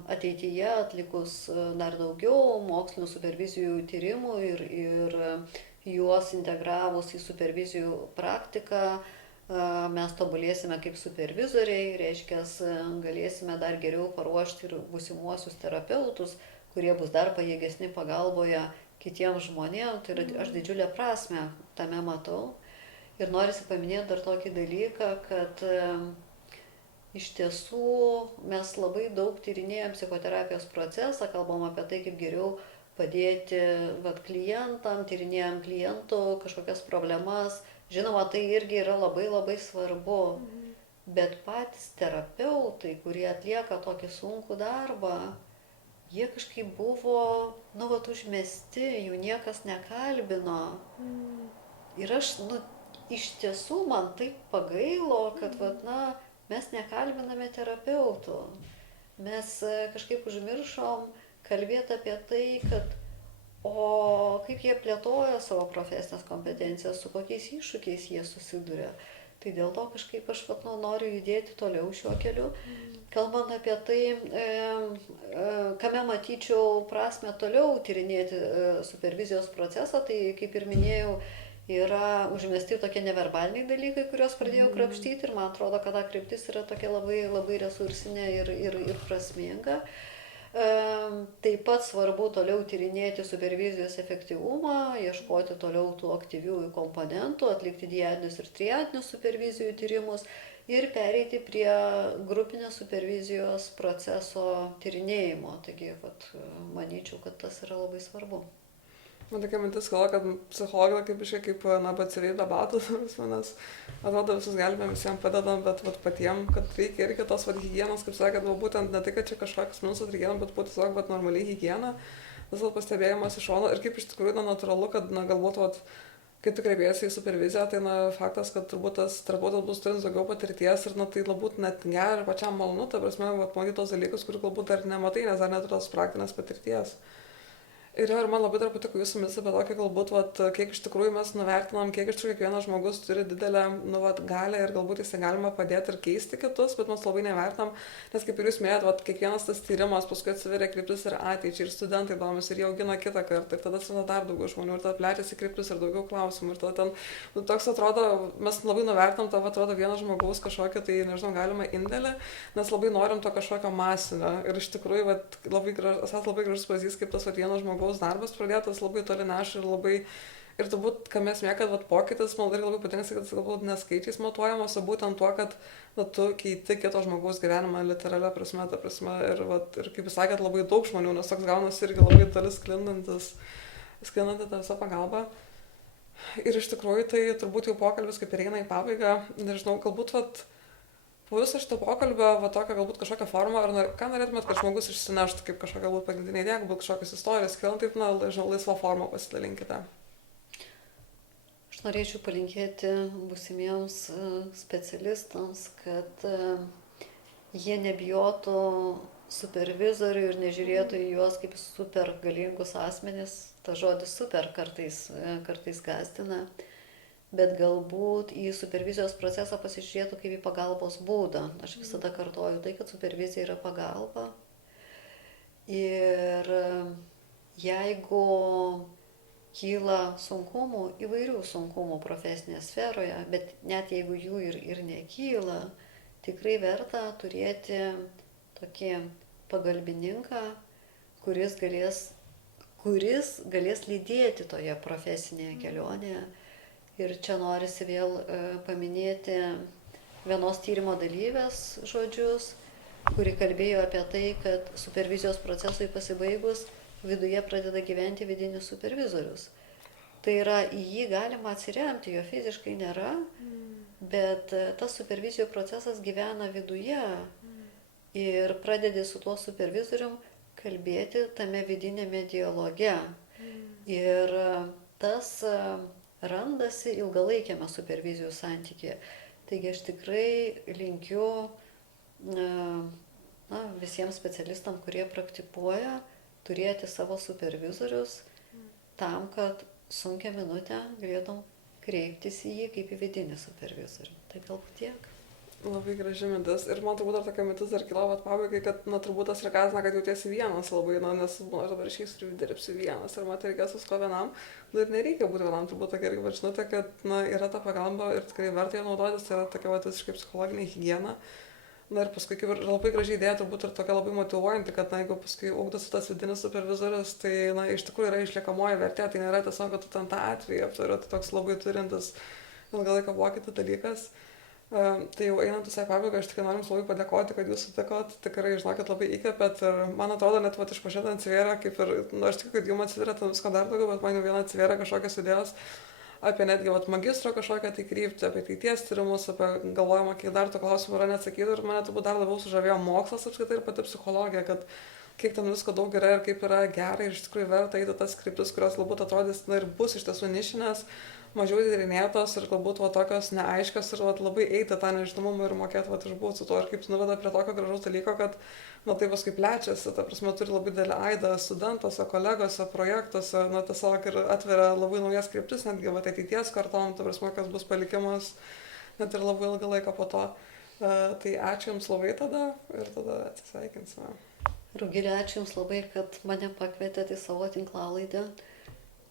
ateityje atlikus dar daugiau mokslinių supervizijų tyrimų ir juos integravus į supervizijų praktiką, mes tobulėsime kaip supervizoriai, reiškia, galėsime dar geriau paruošti ir būsimuosius terapeutus, kurie bus dar pajėgesni pagalboje kitiems žmonėms. Tai yra, aš didžiulę prasmę tame matau. Ir norisi paminėti dar tokį dalyką, kad iš tiesų mes labai daug tyrinėjom psichoterapijos procesą, kalbam apie tai, kaip geriau padėti klientam, tyrinėjom klientų kažkokias problemas. Žinoma, tai irgi yra labai labai svarbu, bet patys terapeutai, kurie atlieka tokį sunkų darbą, jie kažkaip buvo, užmesti, jų niekas nekalbino. Ir aš, iš tiesų man taip pagailo, kad mes nekalbiname terapeutų. Mes kažkaip užmiršom kalbėti apie tai, kad kaip jie plėtoja savo profesinės kompetencijas, su kokiais iššūkiais jie susiduria. Tai dėl to kažkaip aš noriu judėti toliau šiuo keliu. Kalbant apie tai, kame matyčiau prasme toliau tyrinėti supervizijos procesą, tai kaip ir minėjau, yra užmesti tokie neverbaliniai dalykai, kuriuos pradėjau krapštyti ir man atrodo, kad ta kryptis yra tokia labai, labai resursinė ir prasminga. Taip pat svarbu toliau tyrinėti supervizijos efektyvumą, ieškoti toliau tų aktyviųjų komponentų, atlikti diadinius ir triadinius supervizijų tyrimus ir pereiti prie grupinės supervizijos proceso tyrinėjimo. Taigi, manyčiau, kad tas yra labai svarbu. Man tokia mintis kalba, kad psichologija kaip batsirai be batų, nes atrodo visus galime, visiems padedam, bet patiem, kad reikia irgi tos higienos, kaip sakėt, būtent ne tai, kad čia kažkokius minusas reikėtų, bet būtų tiesiog normaliai higiena, visas pastebėjimas iš šono ir kaip iš tikrųjų natūralu, kad galbūt, kai tu kreipiesi į superviziją, tai faktas, kad turbūt tas terapeutas bus turint daugiau patirties ir tai galbūt net gera ir pačiam malonu, ta prasme, matyti tos dalykus, kurių galbūt dar nematai, nes dar neturi tos praktinės patirties. Ir man labai dar patiko jūsų mintis apie tokį galbūt, kiek iš tikrųjų mes nuvertinam, kiek iš tikrųjų kiekvienas žmogus turi didelę galią ir galbūt jisai galima padėti ir keisti kitus, bet mes labai nevertinam, nes kaip ir jūs minėjot, kiekvienas tas tyrimas paskui atsiveria kryptis ir ateičiai, ir studentai domisi, ir jie augina kitą kartą, ir tada atsiranda dar daugiau žmonių, ir tada plečiasi kryptis ir daugiau klausimų, ir tada ten, toks atrodo, mes labai nuvertinam tą, atrodo, vieno žmogaus kažkokį, tai nežinau, galima indėlį, nes labai norim to kažkokio masinio, ir iš tikrųjų, labai gražus pavyzdys, kaip tas vienas žmogaus darbas pradėtas labai toli neša ir turbūt, ką mes mėgam, kad pokytis, man labai patinka, kad galbūt neskaičiais matuojamas, o būtent tuo, kad tu keiti kito žmogaus gyvenimą literalią prasme, ir kaip jūs sakėt, labai daug žmonių, nes toks gaunasi irgi labai toli sklindanti tą visą pagalbą. Ir iš tikrųjų, tai turbūt jau pokalbis kaip ir eina į pabaigą, nežinau, galbūt po viso šito pokalbio, tokią galbūt kažkokią formą, ar ką norėtumėt, kad žmogus išsineštų kaip kažkokią galbūt pagrindinę idėją, galbūt kažkokias istorijas, kilant taip, laisvą formą pasidalinkite. Aš norėčiau palinkėti būsimiems specialistams, kad jie nebijotų supervizorių ir nežiūrėtų į juos kaip super galingus asmenis. Ta žodis super kartais gąsdina. Bet galbūt į supervizijos procesą pasižiūrėtų kaip į pagalbos būdą. Aš visada kartoju tai, kad supervizija yra pagalba. Ir jeigu kyla sunkumų, įvairių sunkumų profesinėje sferoje, bet net jeigu jų ir nekyla, tikrai verta turėti tokį pagalbininką, kuris galės lydėti toje profesinėje kelionėje. Ir čia norisi vėl paminėti vienos tyrimo dalyvės žodžius, kuri kalbėjo apie tai, kad supervizijos procesui pasibaigus viduje pradeda gyventi vidinis supervizorius. Tai yra, į jį galima atsiremti, jo fiziškai nėra, bet tas supervizijos procesas gyvena viduje ir pradedi su tuo supervizorium kalbėti tame vidinėme dialoge. Ir tas randasi ilgalaikiame supervizijų santykyje. Taigi aš tikrai linkiu visiems specialistams, kurie praktikuoja, turėti savo supervizorius tam, kad sunkią minutę galėtum kreiptis į jį kaip į vidinį supervizorių. Tai galbūt tiek. Labai graži mintis. Ir man turbūt dar tokia mintis dar kilo, vat pabaigai, kad, na, turbūt tas ir gąsdina, kad jautiesi vienas labai, na, nes, nu, aš dabar išeisiu ir dirbsiu vienas, ir man tai reikės visko vienam. Nu, ir nereikia būti vienam, turbūt tokia irgi, bet žinote, kad, na, yra ta pagalba ir tikrai verta ją naudotis, tai yra tokia, vat, visiškai psichologinė higiena. Na ir paskui, kaip ir labai gražiai idėja, turbūt ir tokia labai motyvuojanti, kad, na, jeigu paskui ugdosi tas vidinis supervizorius, tai, na, iš tikrųjų yra išliekamoji vertė, tai nėra tiesiog, kad tu ten tą atvejį aptari, tai toks labai turintis ilgalaikio pokytį dalykas. Tai jau einant visai pabaigą, aš tikrai noriu Jums labai padėkoti, kad Jūs sutikot, tikrai, žinokit, labai įkvėpėt ir man atrodo, net vat iš pažiūrėt atsivėrė, kaip ir, nu, aš tikiu, kad Jums atsivėrė ten visko dar daugiau, bet man jau viena atsivėrė kažkokios idėjos apie netgi vat magistro kažkokią tai kryptį, apie ateities tyrimus, apie galvojimą, kiek dar tų klausimų yra neatsakytų ir mane turbūt dar labiau sužavėjo mokslas apskritai ir pati psichologija, kad kiek ten visko daug yra ir kaip yra gerai ir iš tikrųjų verta eiti tas kryptis, kurios galbūt atrodys, na ir bus iš tiesų nišinės, mažiau tyrinėtos ir galbūt va tokios neaiškios ir va labai eiti tą nežinomumą ir mokėti va išbūti su tuo ir kaip nuveda prie tokio gražaus dalyko, kad na tai paskui plečiasi, ta prasme turi labai didelį aidą studentuose, kolegose, projektuose, na tiesiog ir atveria labai naujas kryptis, netgi va ateities kartom, ta prasme, kas bus palikimas net ir labai ilgą laiką po to. Tai ačiū Jums labai tada ir tada atsisveikinsime. Rugilė, ačiū Jums labai, kad mane pakvietėte į savo tinklalaidę.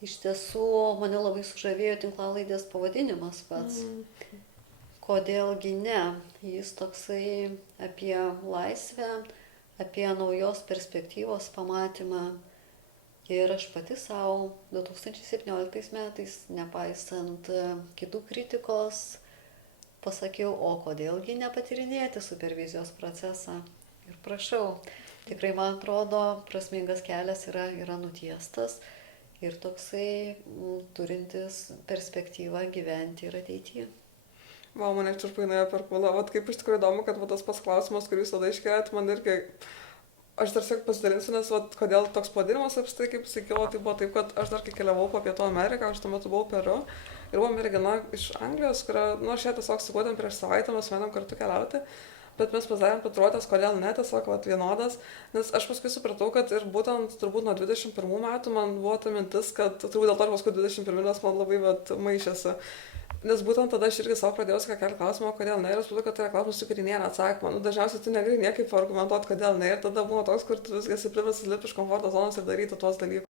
Iš tiesų, mane labai sužavėjo tinklalaidės pavadinimas pats. Kodėlgi ne? Jis toksai apie laisvę, apie naujos perspektyvos pamatymą. Ir aš pati savo 2017 metais, nepaisant kitų kritikos, pasakiau, o kodėlgi nepatyrinėti supervizijos procesą. Ir prašau, tikrai man atrodo, prasmingas kelias yra nutiestas. Ir toksai turintis perspektyvą gyventi ir ateityje. Va, mane čiurpai nuėjo per kūną. Vat kaip iš tikrųjų įdomu, kad va, tas pats klausimas, kurį Jūs tada iškėlėt, man irgi... Aš dar tiesiog pasidalinsiu, nes vat, kodėl toks pavadinimas apstai, kaip sakau, tai buvo taip, kad aš dar kai keliavau po Pietų Ameriką, aš tuo metu buvau Peru ir buvo mergina iš Anglijos, kurią, nu, aš ją tiesiog suguodėm prieš savaitę, mes vienam kartu keliauti. Bet mes pasidarėm tatuiruotės, kodėl ne, tiesiog vat, vienodas, nes aš paskui supratau, kad ir būtent turbūt nuo 21 metų man buvo ta mintis, kad turbūt dėl to paskui 21, nes man labai vat, maišėsi. Nes būtent tada aš irgi savo pradėjau kelti klausimą, kodėl ne, ir aš supratau, kad tai yra klausimas, į kurį nėra atsakymą. Nu, dažniausiai tu negali niekaip argumentuoti, kodėl ne, ir tada buvo toks, kur tu visgi esi priverstas lipti iš komforto zonos ir daryti tuos dalykus.